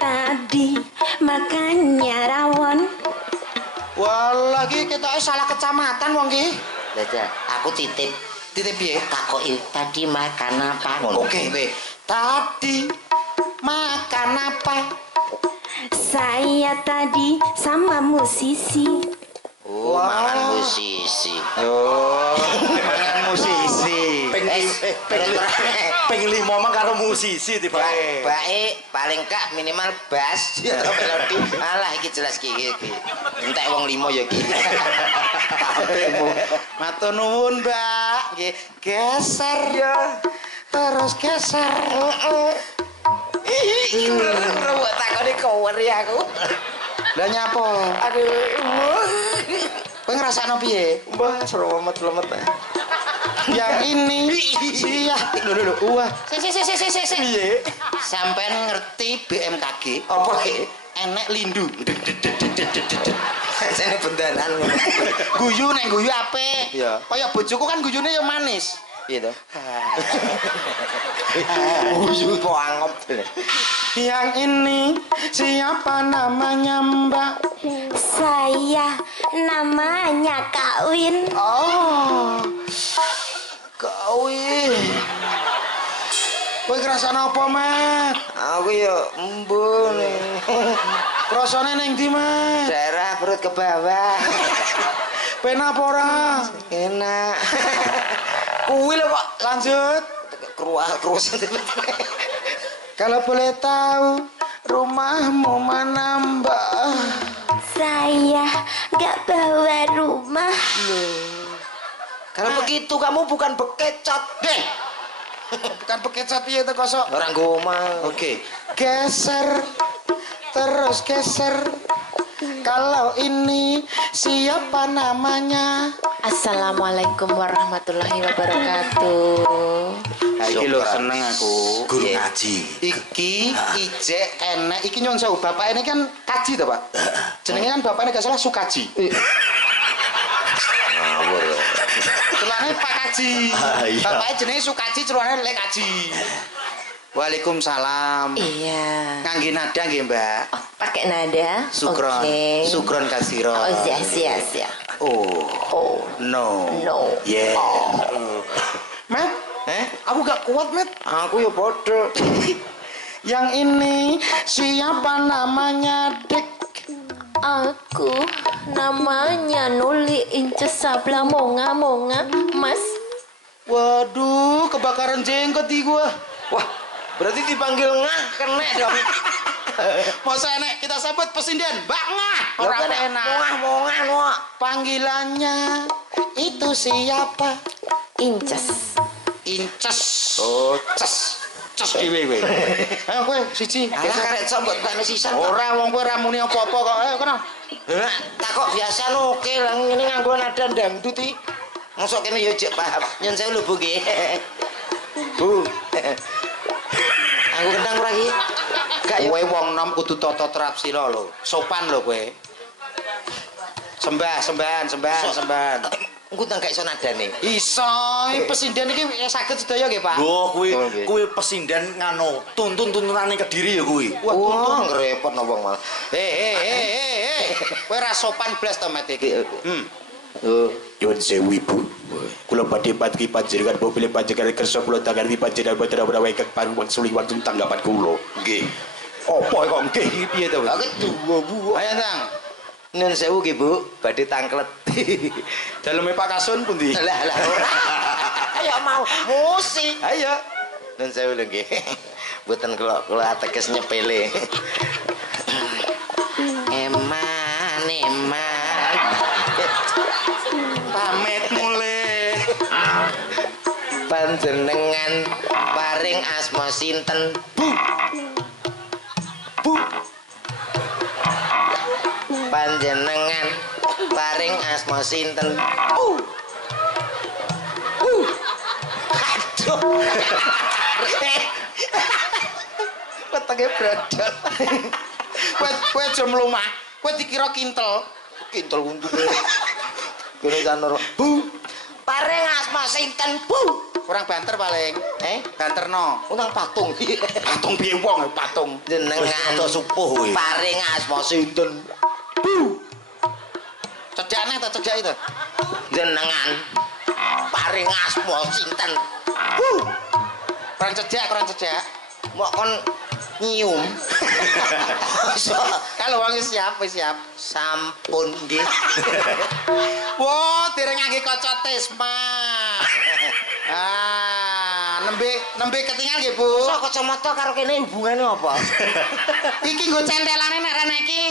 Tadi makannya rawon. Walah ki ketoke salah kecamatan wong ki. Lah, aku titip Titip piye? takoki tadi makan apa ngono. Oke. Tadi makan apa? Saya tadi sama musisi. Oh, mangan musisi. Oh, mangan musisi. Ping 5 mah karo musisi tibake. Baik, paling kak minimal bass atau melodi. Alah iki jelas iki. Entek wong 5 ya iki. Matur nuwun, Mbak. Nggih, geser ya. Terus geser. Iki mbok takoni cover ya aku. Lah nyapa? Aduh. Kowe ngrasakno piye? Mbah seremet-lemet. Yang ini iya. Lho. Wah. Sik. Piye? Sampean ngerti BMKG? Apa ki? Enek lindu. Jane bendanan ngono. Guyu nek guyu apik. Iya. Kaya bojoku kan guyune ya manis. Gitu. Guyu kok angop. Yang ini siapa namanya, Mbak? Saya namanya Kawin. Oh. Kawin. Kowe ngrasakno apa, Mat? Aku ya embun. Krasane ning ndi, Mat? Daerah perut ke bawah. Penak apa ora? Enak. Kuwi lho kok Lanjut. keruasan. Kalau boleh tahu rumahmu mana, Mbak? Saya nggak bawa rumah. Kalau begitu kamu bukan bekecot, deh. Bukan bekecot piye to kosok? Orang goma. Oke. Geser. Terus geser. Kalau ini siapa namanya? Assalamualaikum warahmatullahi wabarakatuh. Iki lho seneng aku. Guru Iya. ngaji. Iki ijek enek iki nyuwun sewu bapak ini kan kaji to, Pak? Jenenge kan bapaknya gak salah Sukaji. Ngawur ya. Celane Pak Kaji. Iya. Bapaknya jenenge Sukaji, celane Lek Kaji. Waalaikumsalam. Iya. Ngangge nada nggih, Mbak. Oh, pakai nada. Sukron. Oke. Sukron kasiro. Oh, iya. Oh. Oh, No. no. Yeah. Mat, aku gak kuat, Mat. Aku ya bodoh. Yang ini siapa namanya, Dik? Aku namanya Nuli Inces Sabla Monga Mas. Waduh, kebakaran jenggot di gua. Wah, berarti dipanggil ngah kena dong. Masa enek kita sebut pesinden, Mbak Ngah. Ora Ora kena enak. Mongah. Panggilannya itu siapa? Inces. Inces. Oh, ces. Ces dhewe kowe. Ayo kowe siji. Alah karek sombot bakne sisan. Ora wong kowe ra muni apa-apa kok. Ayo kono. Lah, takok biasa no, oke lah ngene nganggo nada dangdut iki. Mosok kene ya jek paham. Nyun sewu lho Bu nggih. Bu. Aku kendang ora iki. Gak Kowe wong nom kudu tata terap sira lho. Sopan lho kowe. Sembahan. Engko tang gak iso nadane. Iso, pesinden iki saged sedaya nggih, Pak. Lho kuwi pesinden ngano tuntunane Kediri ya kuwi. Wah, ngrepot wong malah. Kowe ra sopan blas to Mat iki. Nyuwun sewu Ibu. Kula badhe patuki panjenengan pilih panjenengan kersa kula tangani panjenengan boten ora ingkang paruwang suli wonten tanggapan kula. Nggih. Apa kok nggih iki piye to? Aku duwe Bu. Ayo Tang. Nun sewu nggih Bu, badhe tangklet. Daleme Pak Kasun pundi? Lah ora. Ayo mau musik. Ayo. Nun sewu lho nggih. Mboten kula ateges nyepele. Eman. Pamit mulih. Panjenengan paring asma sinten? Bu. Panjenengan paring asma sinten? Aduh. Wetenge brodol. Kowe aja mlumah. Kowe dikira kintel. Kintel untune. Kene janur. Bu. Paring asma sinten? Bu. Kurang banter paling. Banterno. Unang patung. Patung piye wong patung. Jenengan Ada supuh kuwi. paring asma sinten? Bu. Cedakne to cedaki to. Jenengan paring asma sinten? Bu. Kurang cedak. Mok kon nyium. Kalau wong siap. Sampun nggih. Wah, dereng ngangge kaca tesma. Nembe ketinggal nggih, Bu. Sok kacamata karo kene hubungane apa? Iki nggo centelane nek rene iki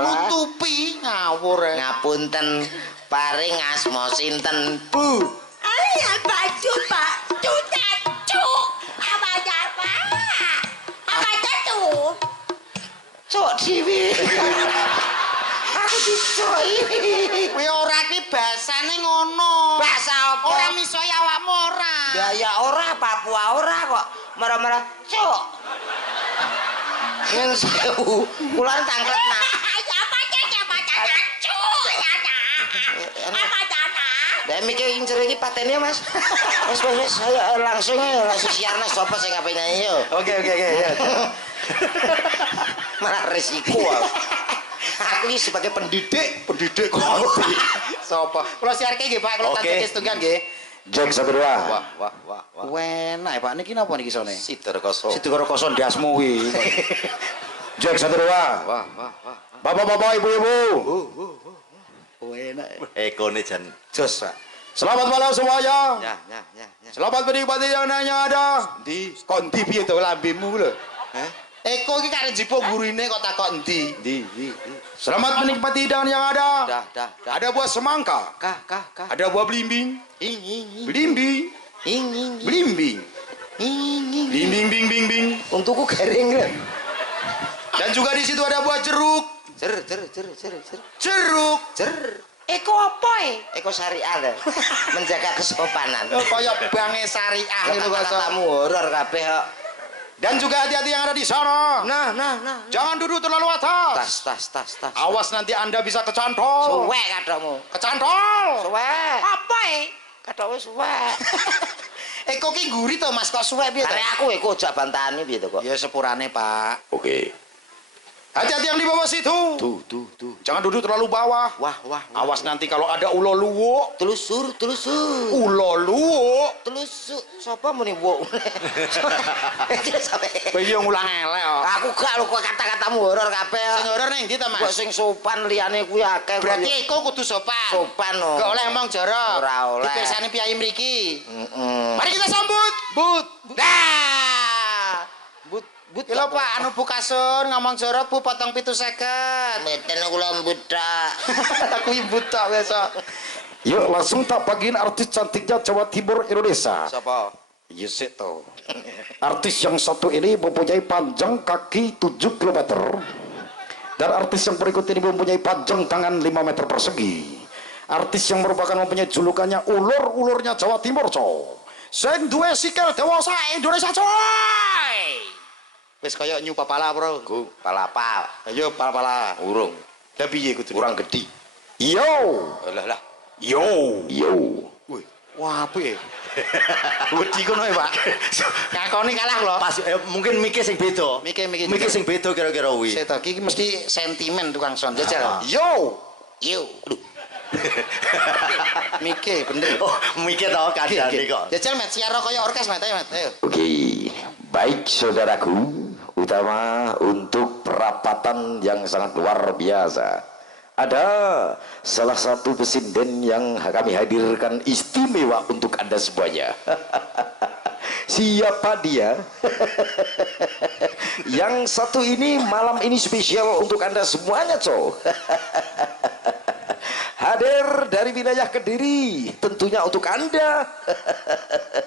nutupi ngawur. Ngapunten, paring asma sinten? Bu. Ayah baju Pak. Cucacu. Apa Cok dhewe. Aku dicoi. Kuwi ora ki basane ngono. Bahasa apa? Ora misoi awakmu ora. Ya ora, Papua ora kok. Marah-marah, cok. Yang sewu, kulan tangklet nak. Dah mikir incer iki patene Mas. Wes saya langsung siarna sapa sing ngapain nyanyi yo. Oke ya. Malah resiko aku ini sebagai pendidik kok. Sapa? Kula siarke nggih Pak, kula tanjek setunggal nggih. Jek 1 2. Wah. Enak ya Pak, niki napa niki sone? Sidur koso. Sidegara koso ndasmu kuwi. Jek 1 2. Wah. Bapak-bapak, ibu-ibu. Enak. Ekone jan Jos, Pak. Selamat malam semuanya. Ya. Selamat menikmati yang nanya ada. Ndi? Kok ndi piye to lambemu lho? Eko iki karek jipuk gurine kok takok endi? Di. Selamat menikmati hidangan yang ada. Dah. Ada buah semangka. Kah. Ada buah belimbing. Belimbing. Belimbing. Bing. Untukku garing lho. Dan juga di situ ada buah jeruk. Jeruk. Eko apa Eko syariah lho. Menjaga kesopanan. Kaya bange syariah ngono kok. Katamu horor kabeh kok. Dan juga hati-hati yang ada di sana. Nah. Jangan duduk terlalu atas. Tas. Awas nanti Anda bisa kecantol. Suwek kadokmu. Kecantol. Suwek. Apa kadokmu suwek. Eko ki guri to Mas kok suwek piye to? Karena aku Eko jak bantahane piye to kok. Ya sepurane, Pak. Oke. Hati-hati yang di bawah situ. Tuh. Jangan duduk terlalu bawah. Wah. Awas nanti kalau ada ulo luwo. Telusur. Ulo luwo. Telusur. Sapa muni wo? Kowe yo ngulang elek kok. Aku gak lho kok kata-katamu horor kabeh. Sing horor ning ndi to, Kok Mas? sing sopan liyane kuwi akeh. Berarti Eko kudu sopan. sopan no. Gak oleh omong jorok. Ora oleh. Dipirsani piyai mriki. Heeh. Mari kita sambut. But. Dah. But Kilo Pak, anu Bu Kasun ngomong jorok Bu potong 750. meten kula budak. Aku ibu tak biasa. Yuk langsung tak bagiin artis cantiknya Jawa Timur Indonesia. Sapa? Yeseto. Artis yang satu ini mempunyai panjang kaki 7 km. Dan artis yang berikut ini mempunyai panjang tangan 5 meter persegi. Artis yang merupakan mempunyai julukannya ulur-ulurnya Jawa Timur, cow. sing duwe sikil dewasa Indonesia coy. Wis kaya nyu papala bro. Ku palapa. Ayo pala-pala. Urung. Lah piye kudu? Kurang gede. Yo. Lah. Yo. Yo. Wih, wah apik. Wedi kono ya, Pak. Ngakoni kalah lho. Pas mungkin mikir sing beda. Mikir sing beda kira-kira kuwi. Seto iki mesti sentimen tukang son. Jajal. Yo. Mikir bener. Oh, mikir tau kadane kok. Jajal met siaro kaya orkes met ayo met. Ayo. Oke, baik saudaraku, utama untuk perapatan yang sangat luar biasa. Ada salah satu pesinden yang kami hadirkan istimewa untuk Anda semuanya. Siapa dia? Yang satu ini malam ini spesial untuk Anda semuanya, cow. Hadir dari wilayah Kediri, tentunya untuk Anda.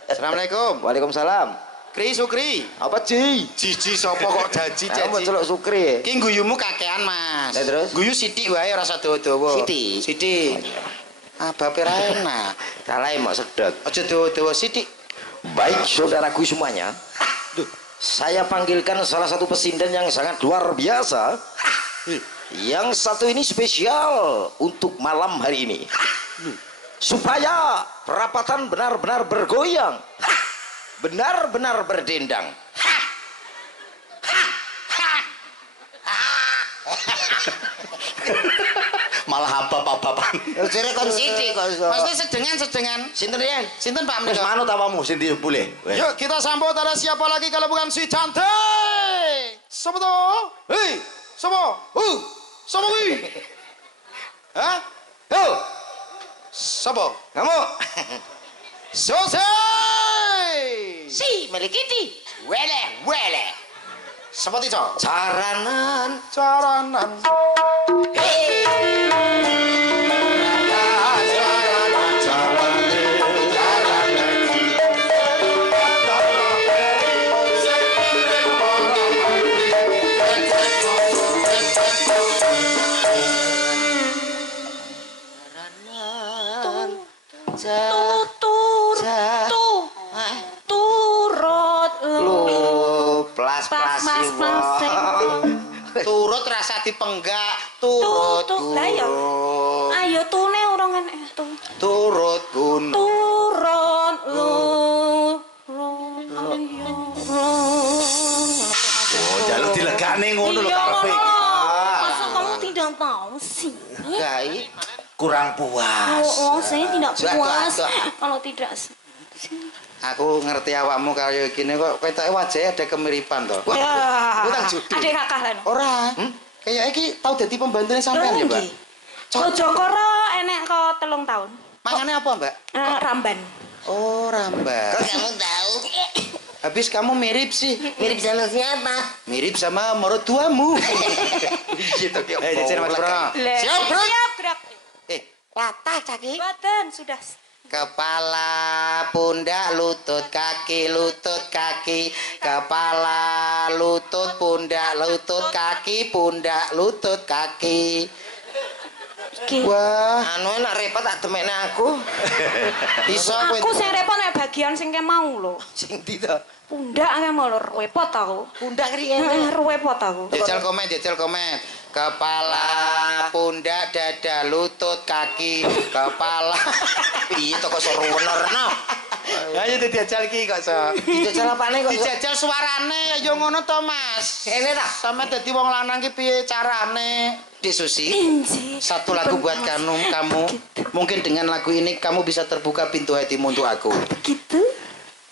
Assalamualaikum. Waalaikumsalam. Kri Sukri. Apa Ci? Jiji sapa kok jaji Kamu jaji. celuk Sukri. Ki guyumu kakean, Mas. Lah terus? Guyu sithik wae ora usah dawa-dawa. Sithik? Sithik. Ah, bape ra enak. Salah mok sedot. Aja dawa-dawa sithik. Baik saudaraku semuanya, saya panggilkan salah satu pesinden yang sangat luar biasa. Yang satu ini spesial untuk malam hari ini, supaya perapatan benar-benar bergoyang, benar-benar berdendang. Malah apa-apapan. Jere kon sithik kok. Maksudnya sedengan. Sinten yen? Sinten Pak Wis menika? manut apamu sing boleh. Yuk kita sambut, ada siapa lagi kalau bukan si cantik? Siapa tuh? Hei, siapa? Siapa kuwi? Hah? Siapa? Kamu. Selesai. Si Melikiti. Wele. Seperti itu. Caranan. Turut Plas-plas Turut rasa dipenggak, turut Lah ya. gunung. Ayo tune urung enek tuh. Turut gunung. Turun Oh, jaluk dilegakne ngono lho Iya, karepe. masa kamu tidak tahu sih? Gai. Kurang puas. Oh, saya tidak puas Tuh. kalau tidak. Aku ngerti awakmu kaya gini kok ketoke wajahe ada kemiripan to. Ya, Utang judi. adek kakak lan. Ora. Kayak iki tau dadi pembantune sampean ya, Mbak? Jogokoro enek kok 3 tahun. Mangane apa, Mbak? Ramban. Oh, rambak. Kok kamu tahu? Habis kamu mirip sih. Mirip sama siapa? Mirip sama mertuamu. Gitu ki. Jajan Mas Bro. Siap, Bro. Siap, gerak. Latah caki. Badan sudah. Kepala, pundak, lutut, kaki, kepala, lutut, pundak, kaki. Wah, Anu enak repot tak temekne aku. iso kowe. Aku sing repot nek bagian sing ke mau lho. Sing ndi to? Pundak ke mau lho, repot aku. Pundak riyen. Repot aku. Jajal komen. Kepala, pundak, dada, lutut, kaki, kepala. Piye to kok seruwenerno? Ayo dijajal iki kok, So. Dijajal apane kok? Dijajal suarane ya ngono to, Mas. Kene ta? Sama dadi wong lanang ki piye carane? Disusi. Inji. Satu lagu buat kamu. Mungkin dengan lagu ini kamu bisa terbuka pintu hatimu untuk aku. Begitu.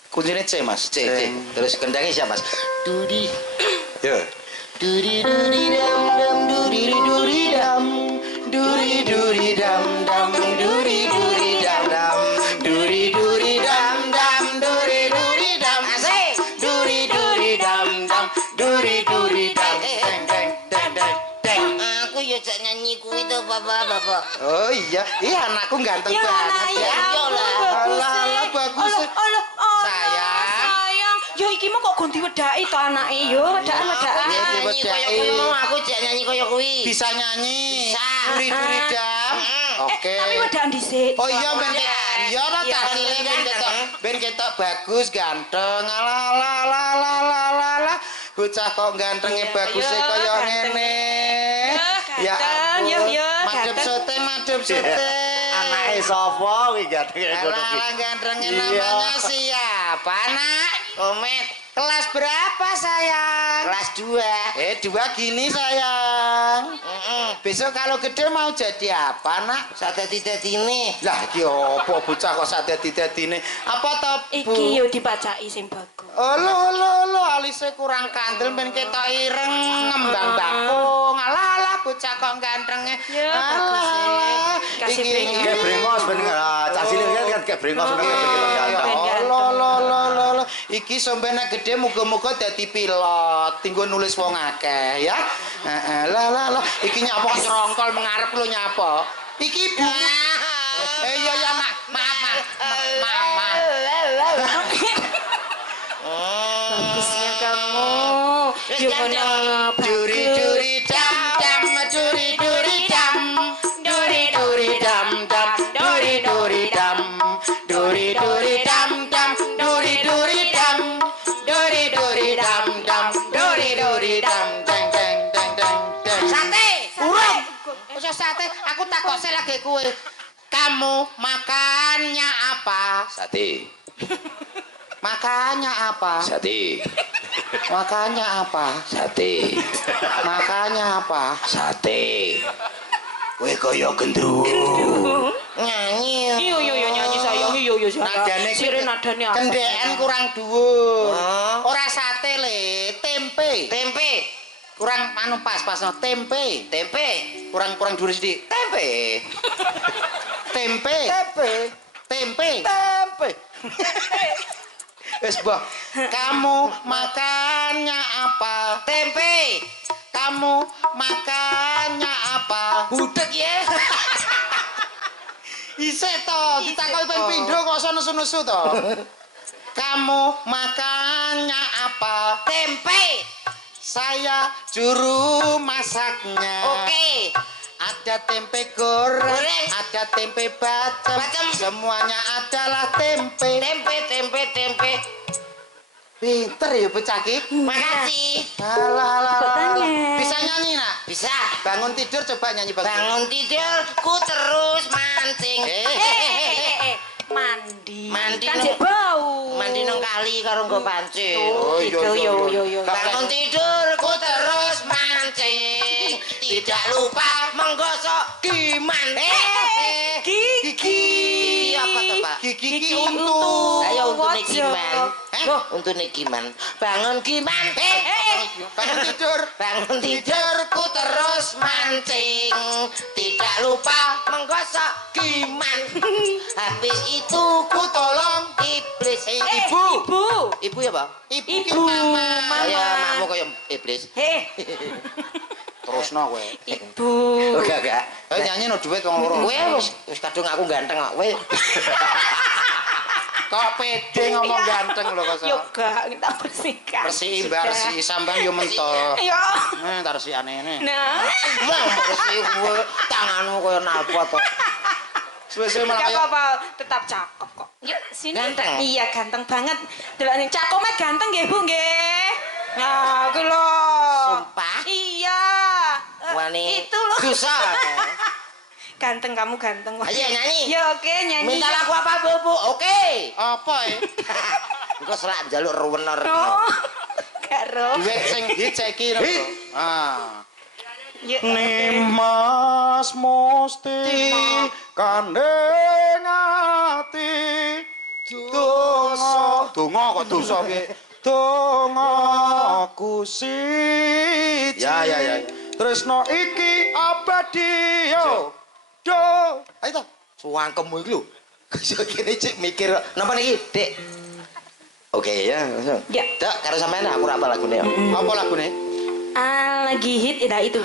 Kuncinya C, Mas. C. Terus kendangnya siapa, Mas? Dudi. Ya. Duri duri dam dam duri duri dam. Duri duri dam dam duri duri dam dam duri duri dam dam duri duri dam Asik. duri duri dam dam duri duri dam deng deng deng deng deng. Aku ya jak nyanyi kuwi to, Bapak. Oh iya anakku ganteng Ya, banget nah, ya. Alah, bagus. Sayang. Yo iki mah kok ganti wedaki to anake yo, wedakan. Nyanyi koyo kuwi mau aku jak nyanyi koyo kuwi. Bisa nyanyi. Bisa. Duri-duri dam. Oke. Tapi wedan dhisik. Oh iya ben iya ora tak cilik ben ketok bagus ganteng. Alah. Bocah kok gantenge baguse kaya ngene. Ya madhep sote. Anake sapa kuwi gantenge ngono kuwi? Alah gantenge namanya siapa, Nak? Komet. Kelas berapa, sayang? Kelas 2. 2 gini, sayang. Besok kalau gede mau jadi apa, Nak? Sadadi-dadine. Lah, iki apa bocah kok sadadi-dadine? Apa to, Bu? Iki yo dipacaki sing bagus. Lo, alise kurang kandel ben ketok ireng ngembang bakung. Alah, bocah kok gantenge. Ya, bagus sih. Kasih brengos. Kayak brengos ben cah cilik kan kayak brengos kan Lo. Iki sampe nek gede muga-muga dadi pilot, tinggo nulis wong akeh ya. Heeh. Lah. Iki nyapa kok nyerongkol mengarep lo nyapa. Iki Bu. Iya, maaf. Bagusnya kamu. Gimana? Duri dam. Duri dam. Duri dam. Duri dam. Sate, aku takut saya lagi kue. Kamu makannya apa? Sate. Makannya apa? Sate. Makannya apa? Sate. Makannya apa? Sate. Kowe kaya gendruwo. Nyanyi. Iya nyanyi sayang. Iya Nadane sire nadane apa? Kendeken kurang dhuwur. Ora sate le, tempe. Kurang pas no tempe. Kurang dhuwur sithik. Tempe. Wes, Mbah. Kamu makannya apa? Tempe. Kamu makannya apa? Budek ya. Isik to, ditakoki ping pindho kok iso nesu-nesu to. Kamu makannya apa? Tempe. Saya juru masaknya. Oke. Ada tempe goreng, ada tempe bacem, semuanya adalah tempe. Tempe. Pinter ya bocah iki. Makasih. Alah. Bisa nyanyi, Nak? Bisa. Bangun tidur coba nyanyi bagus. Bangun tidurku terus mancing. Mandi. Kan nang- jek bau. Mandi nang kali karo nggo pancing. Oh, iya. Yo. Bangun tidurku terus mancing. Tidak lupa menggosok giman. Gigi. Apa to, Pak? Gigi untu. Ayo untune giman. Loh. Untune giman. Bangun giman. Bangun tidur. Bangun tidurku terus mancing. Tidak lupa menggosok giman. Habis itu ku tolong iblis. Ibu ya, Pak? Ibu mama. Ya, makmu kaya iblis. Terusno kowe. Ibu. Enggak. Nyanyi no duit wong loro. Kowe wis kadung aku ganteng kok. Kowe Kok pede ngomong ganteng lho kok. Yo gak kita bersihkan. Bersih sambang yo mentok. Yo. Entar si aneh. Nah. bersih kowe tanganmu kaya napa to? Suwe-suwe malah Gak kaya apa-apa, tetap cakep kok. Yuk, sini. Ganteng? Iya, ganteng banget. Delok ning cakome ganteng nggih, Bu, nggih. Nah, ku lho. Sumpah? Iya. Wani. Itu loh. Dosa. Ganteng kamu ganteng. Ayo nyanyi. Ya oke, nyanyi. Minta lagu apa, Bu? Oke. apa ya? Engko selak njaluk ruwener. Oh. Karo. Duit sing hit saiki lho. Ah. Yuk. Nimas musti kandeng ati donga kok dosa piye donga siji Ya. tresno iki abadi yo do ayo to Suangkemmu iki lho. Iso kene cek mikir napa niki, Dik? Oke ya, langsung. Ya. Dok, karo sampean aku ora apa lagune. apa lagune Lagi hit ya itu.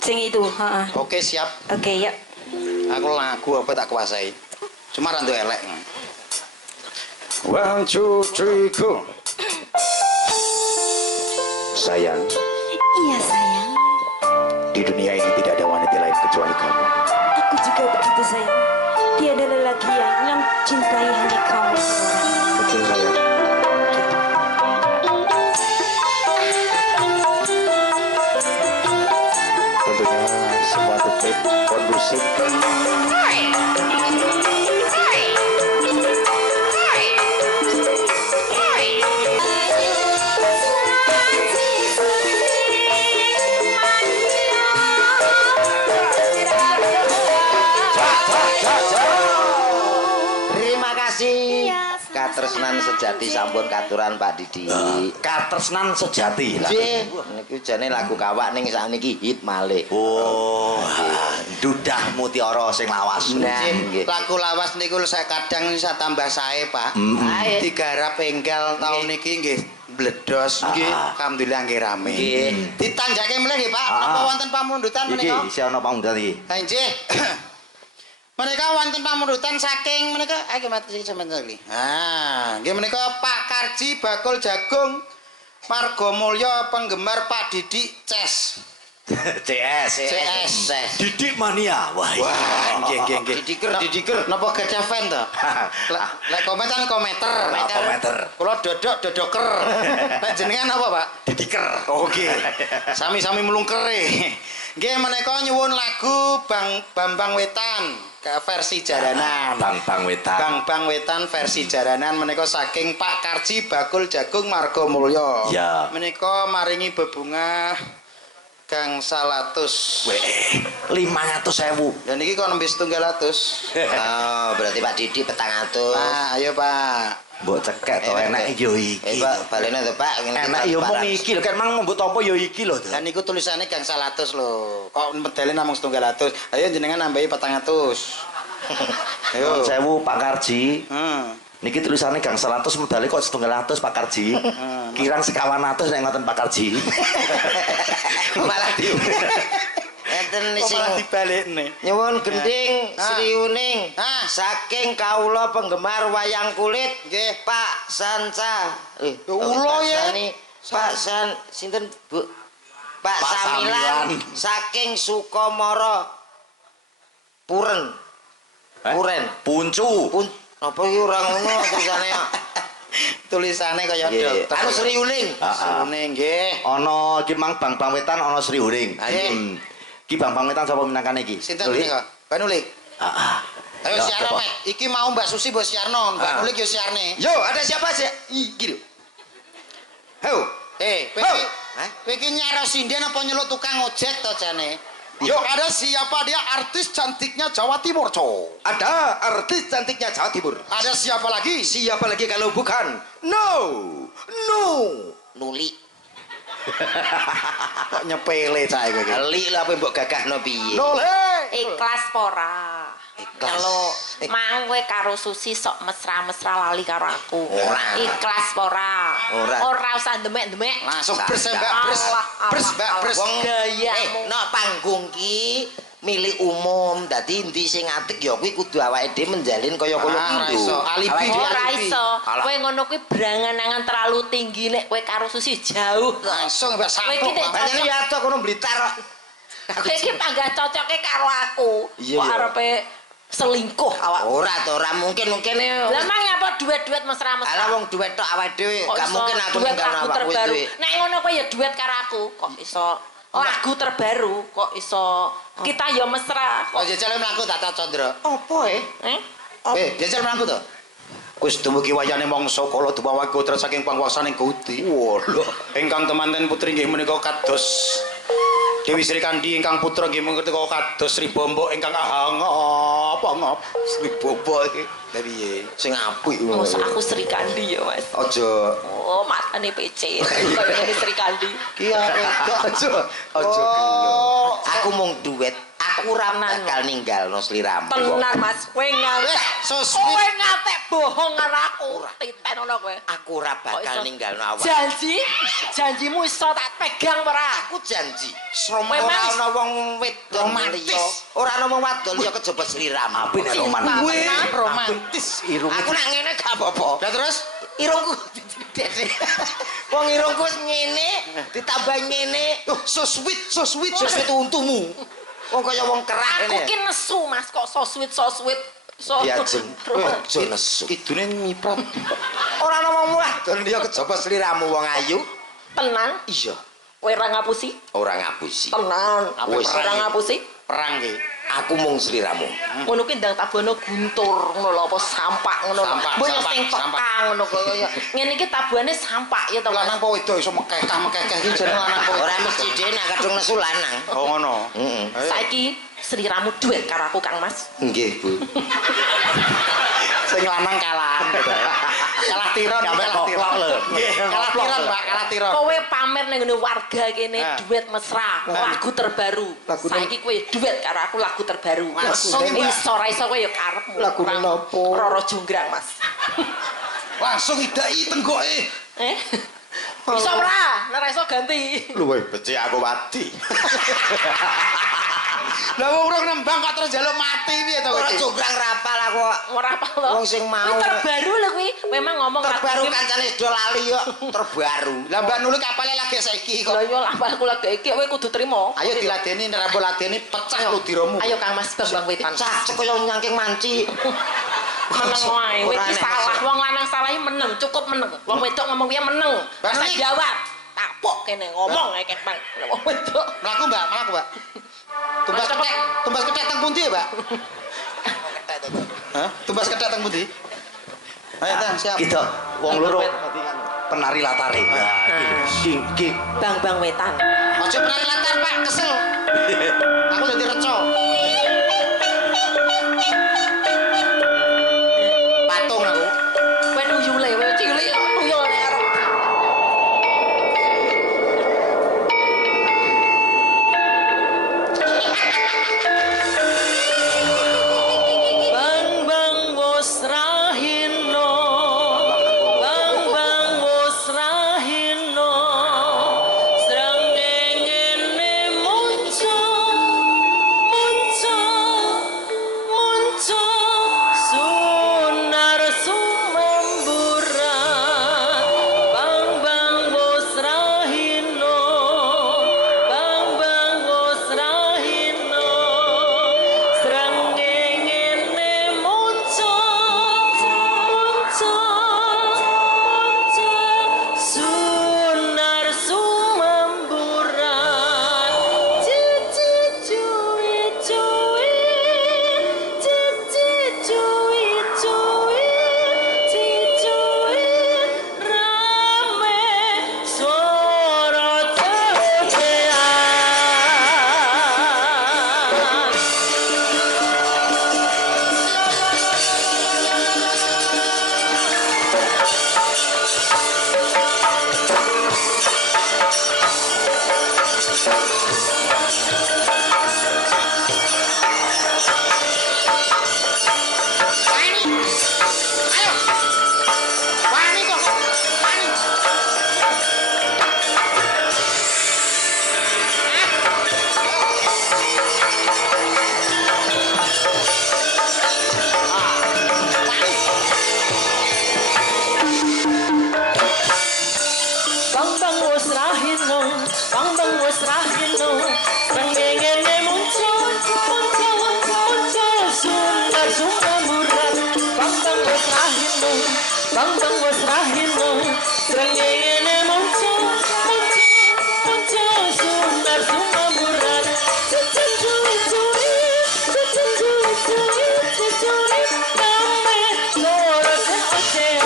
Sing itu, heeh. oke siap Oke, yuk. aku lagu apa tak kuasai cuma randu elek 1, 2, 3, go. Sayang, Iya, sayang. di dunia ini tidak ada wanita lain kecuali kamu. Aku juga begitu sayang. Tiada lelaki yang cintai hanya kamu. Betul sayang. Tentunya semua tertib kondusif. Terima kasih. Katresnan sejati sampun katuran Pak Didi. Katresnan sejati lah. Nggih, niku jane lagu kawak ning sakniki hit malih. Oh, dudah mutiara sing lawas. Nah, nggih. Lagu lawas niku saya kadang bisa tambah sae, Pak. Digarap enggal tahun niki nggih bledos nggih. Alhamdulillah nggih rame. Nggih. Ditanjake meneh nggih, Pak. Apa wonten pamundutan menika? Iki isih ana pamundutan iki. Ha nggih. Menika wonten pamundutan saking menika iki mati sementar iki. Ha, nggih menika Pak Karji bakul jagung Margomulya penggemar Pak Didik Ces. CS. Didik mania. Wah, Nggih. Didiker. Napa gadah fan to? Lek komentar kometer. Kometer. Kula dodoker. Nek jenengan apa, Pak? Didiker. Oh, nggih. Sami-sami mlungkere. Nggih menika nyuwun lagu Bambang Wetan ke versi jaranan. Bang Wetan. Bang Wetan versi jaranan menika saking Pak Karji bakul jagung Margomulya. Ya. Menika maringi bebungah Gang 100. Weh, 500.000. Dan niki kok nembe 700. Oh, berarti Pak Didi 400. Nah, ayo Pak. Mbok cekek to enek yo iki. Pak, balene to Pak. Enek yo mung iki lho, kan mang mbok tampa yo iki lho. Lah niku tulisannya Gang 100 lho. Kok medale namung 700. Ayo jenengan nambahi 400. Ayo. 1000 Pak Karji. Niki tulisannya Gang 100 medale kok 700 Pak Karji. Kirang 100 nek ngoten Pak Karji. Malah di. Enten sing Malah dibalekne. nyuwun gending Sri Uning saking kawula penggemar wayang kulit nggih Pak Sanca. Ulo ya. Pak San sinten Bu? Pak Pak Samilan Samilan. saking Sukamara Puren. Puren. Puncu. Apa iki ora ngono tulisane ya? Tulisannya kaya dokter. Anu Sri Uning. Sune nggih. Ana iki mang Bang Wetan ana Sri Huring. Iki Bang Wetan sapa minangkane iki? Sinten menika? Mbak Nulik. Ayo Ya, siarno, coba. Mek. Iki mau Mbak Susi mbok siarno, Mbak Nulik yo siarne. Yo, ada siapa sih? Iki lho. Heo. Kowe iki nyaro sinden apa nyeluk tukang ojek to jane? Yo, ada siapa dia artis cantiknya Jawa Timur, cow? Ada artis cantiknya Jawa Timur. Ada siapa lagi? Siapa lagi kalau bukan? No. Nuli. Kok nyepele cah kowe iki. Kali lah apa mbok gagahno piye? Nole. Ikhlas pora. Kalau mau kowe karo Susi sok mesra-mesra lali karo aku. Ora. Ikhlas pora. Ora. Ora usah demek-demek. Langsung bres Santai. Mbak, bres. Bres Mbak, bres. Wong gayamu. nek panggung ki milik umum. Dadi endi sing atik ya kuwi kudu awake dhewe menjalin kaya-kaya Ora kuwi. iso. Alibi dia Ora alibi. iso. Alah. Kowe ngono kuwi berangan-angan terlalu tinggi nek kowe karo Susi jauh. Langsung Mbak Kowe saplok. iki nek Pak. Pancene ya atok kono Blitar. Kowe iki panggah cocoke karo aku. Iya, Kok iya. arepe selingkuh awak. Ora to, ora mungkin Lah mang apa duet-duet mesra-mesra. Ala wong duet tok awake dhewe, Kok gak iso mungkin aku duet ninggal lagu awakku terbaru. dhewe. Nek ngono kowe ya duet karo aku. Kok iso lagu terbaru kok iso kita ya mesra Oh kok. jajal mlaku Tata Chandra. Apa Jajal mlaku to. Wis dumugi wayane mangsa kala dumawa putra saking pangwasaning Gusti. Walah. Ingkang temanten putri nggih menika kados Dewi Sri Kandi ingkang putra nggih menika kados Sri Bombok ingkang ahang Sri Bobo iki? Lah piye? Sing apik Masa aku Sri Kandi ya, Mas. Aja. Oh, matane PC. Kayak ngene Sri Kandi. Ki aja. Aja Aku mung duet. Aku ora bakal ninggalno sliramu. Tenan, Mas. Kowe ngantek. so Kowe sweet. ngantek bohong karo aku. Titen ngono kowe. Aku ora Kok bakal iso? ninggalno awak. Janjimu iso tak pegang ora? Aku janji. Memang Ora ana wong wedok romantis. liya. Ora ana wong wadon liya kejaba sliramu. Apik nek romantis. Tenan. Romantis. Aku nak ngene gak apa-apa. Lah terus Irungku wong irungku wis ngene ditambah ngene. Oh, so sweet, so sweet. Sesuatu untumu. Wong kaya wong kerah Aku ki nesu Mas kok so sweet. So. Ya jeng. Aja nesu. Kidune miprat. Ora ana wong wadon dia kejaba sliramu wong ayu. Tenan. Iya. Kowe ora ngapusi? Ora ngapusi. Tenan. Wis Ora ngapusi? Perang ki. Aku mung sliramu. Ngono ki ndang tabuhane guntur ngono lho apa sampak ngono lho. Mbok ya sing peka ngono kaya. Ngene iki tabuhane sampak ya to. Lanang apa wedok iso mekekah iki jane lanang apa? Ora mesti dhewe nek kadung nesu lanang. Oh ngono. Heeh. Saiki sliramu duet karo aku Kang Mas. Nggih, Bu. Sing lanang kalah. Kalah tiron, kalah tiron lho. Nggih, kalah tiron, Pak, kalah tiron. Kowe pamer ning ngene warga kene duet mesra, lagu terbaru. Saiki kowe duet karo aku lagu terbaru. Langsung iso ra iso kowe ya karepmu. Lagune napa? Roro Jonggrang, Mas. Langsung idai tenggoke. Iso ora? Nek ra iso ganti. Lho wae becik aku wadi. Lah wong urung nembang kok terus njaluk mati piye to kowe? Ora jonggrang rapal aku kok. Ora apa lho. Wong sing mau. Kuwi terbaru lho kuwi. Memang ngomong Terbaru kancane do lali kok. Terbaru. Lah Mbak Nuli kapale lagi saiki kok. Lah yo aku lagi iki kowe kudu trimo. Ayo diladeni nek ora ladeni pecah ludiramu. Ayo Kang Mas Bambang Wetan. Cacek kaya nyangking manci. Meneng wae. Kowe iki salah. Wong lanang salah iki meneng, cukup meneng. Wong wedok ngomong piye meneng. Bahasa jawab. Tapok kene ngomong ae Bang. Wong wedok. Mlaku Mbak. Tumbas kethek teng pundi ya, Mbak? Hah? Tumbas kethek teng pundi? Ayo Tang, siap. Kita wong loro penari latare. Iki Bambang Wetan. Aja penari latar, Pak, kesel. Aku dadi reca. Patung aku. Kowe nuyule, kowe cilik nuyul nek arep. Bang wos rahino. Bang wos rahino. Srengenge muncul sunar sumamburan. Bang wos rahino. Bang wos rahino. Srengenge muncul sunar sumamburan. Cici cuwi rame suara cecean. Wani kok. Wani. Bang wos rahino, bang wos rahino, srengenge muncul sunar sumamburan. Bang wos rahino, bang wos rahino, srengenge muncul sunar sumamburan. Cuci rame suara cecean.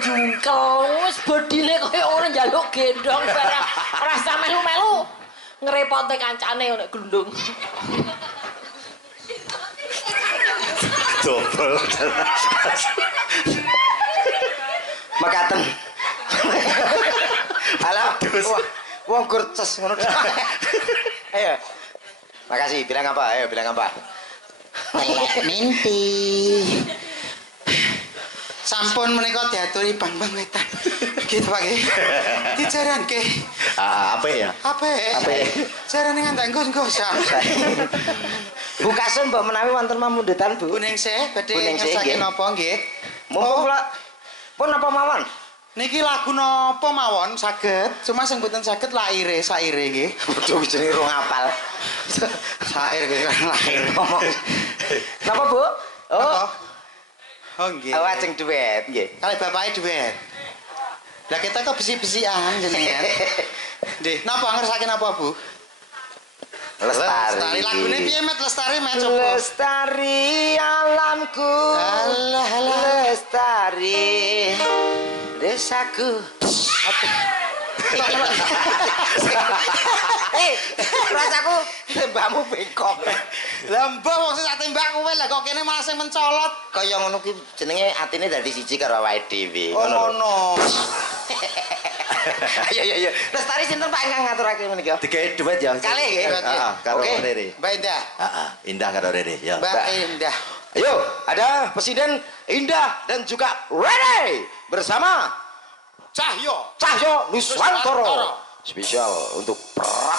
jungkel wis bodine koyo ora njaluk gendong barang ora usah melu-melu ngrepote kancane nek glundung. Dobel. Makaten. Halo. Wong kurces ngono. Ayo. Makasih, bilang apa? Ayo bilang apa? Pelek minti. Sampun menika diaturi Bang Wetan. Gitu Pak nggih. Dijaranke. Apik ya? Apik. Jarane ngantek nggo-nggosan. Bu Kasum mbok menawi wonten pamundutan Bu. Kuning sih badhe Kuningsih, ngersake nggih. napa nggih? Mumpung pun apa mawon? Niki lagu napa mawon saged, cuma sing mboten saged laire saire nggih. Aduh jenenge rong apal. Sair nggih lair. Ngomong. Napa Bu? Oh, Oh nggih. awajeng duet nggih. Kali bapake duet. Lah kita kok besi-besian jenengan. Nggih, napa ngersake napa Bu? Lestari. Lagune piye Met Lestari Met coba. Lestari alamku. Alah. Lestari desaku. Rasaku tembakmu bengkok. Lah mbah wong sing sak tembak kowe lah kok kene malah sing mencolot. Kaya ngono ki jenenge atine dadi siji karo awake dhewe. Oh ngono. Iya. Lestari sinten Pak ingkang ngaturake menika? Digawe duet ya. Kalih nggih. Heeh, karo Oke. Rere. Mbak Indah. Heeh, Indah karo Rere ya. Mbak Indah. Ayo, ada Presiden Indah dan juga Rere bersama Cahyo Cahyo Nuswantoro. Spesial untuk perapat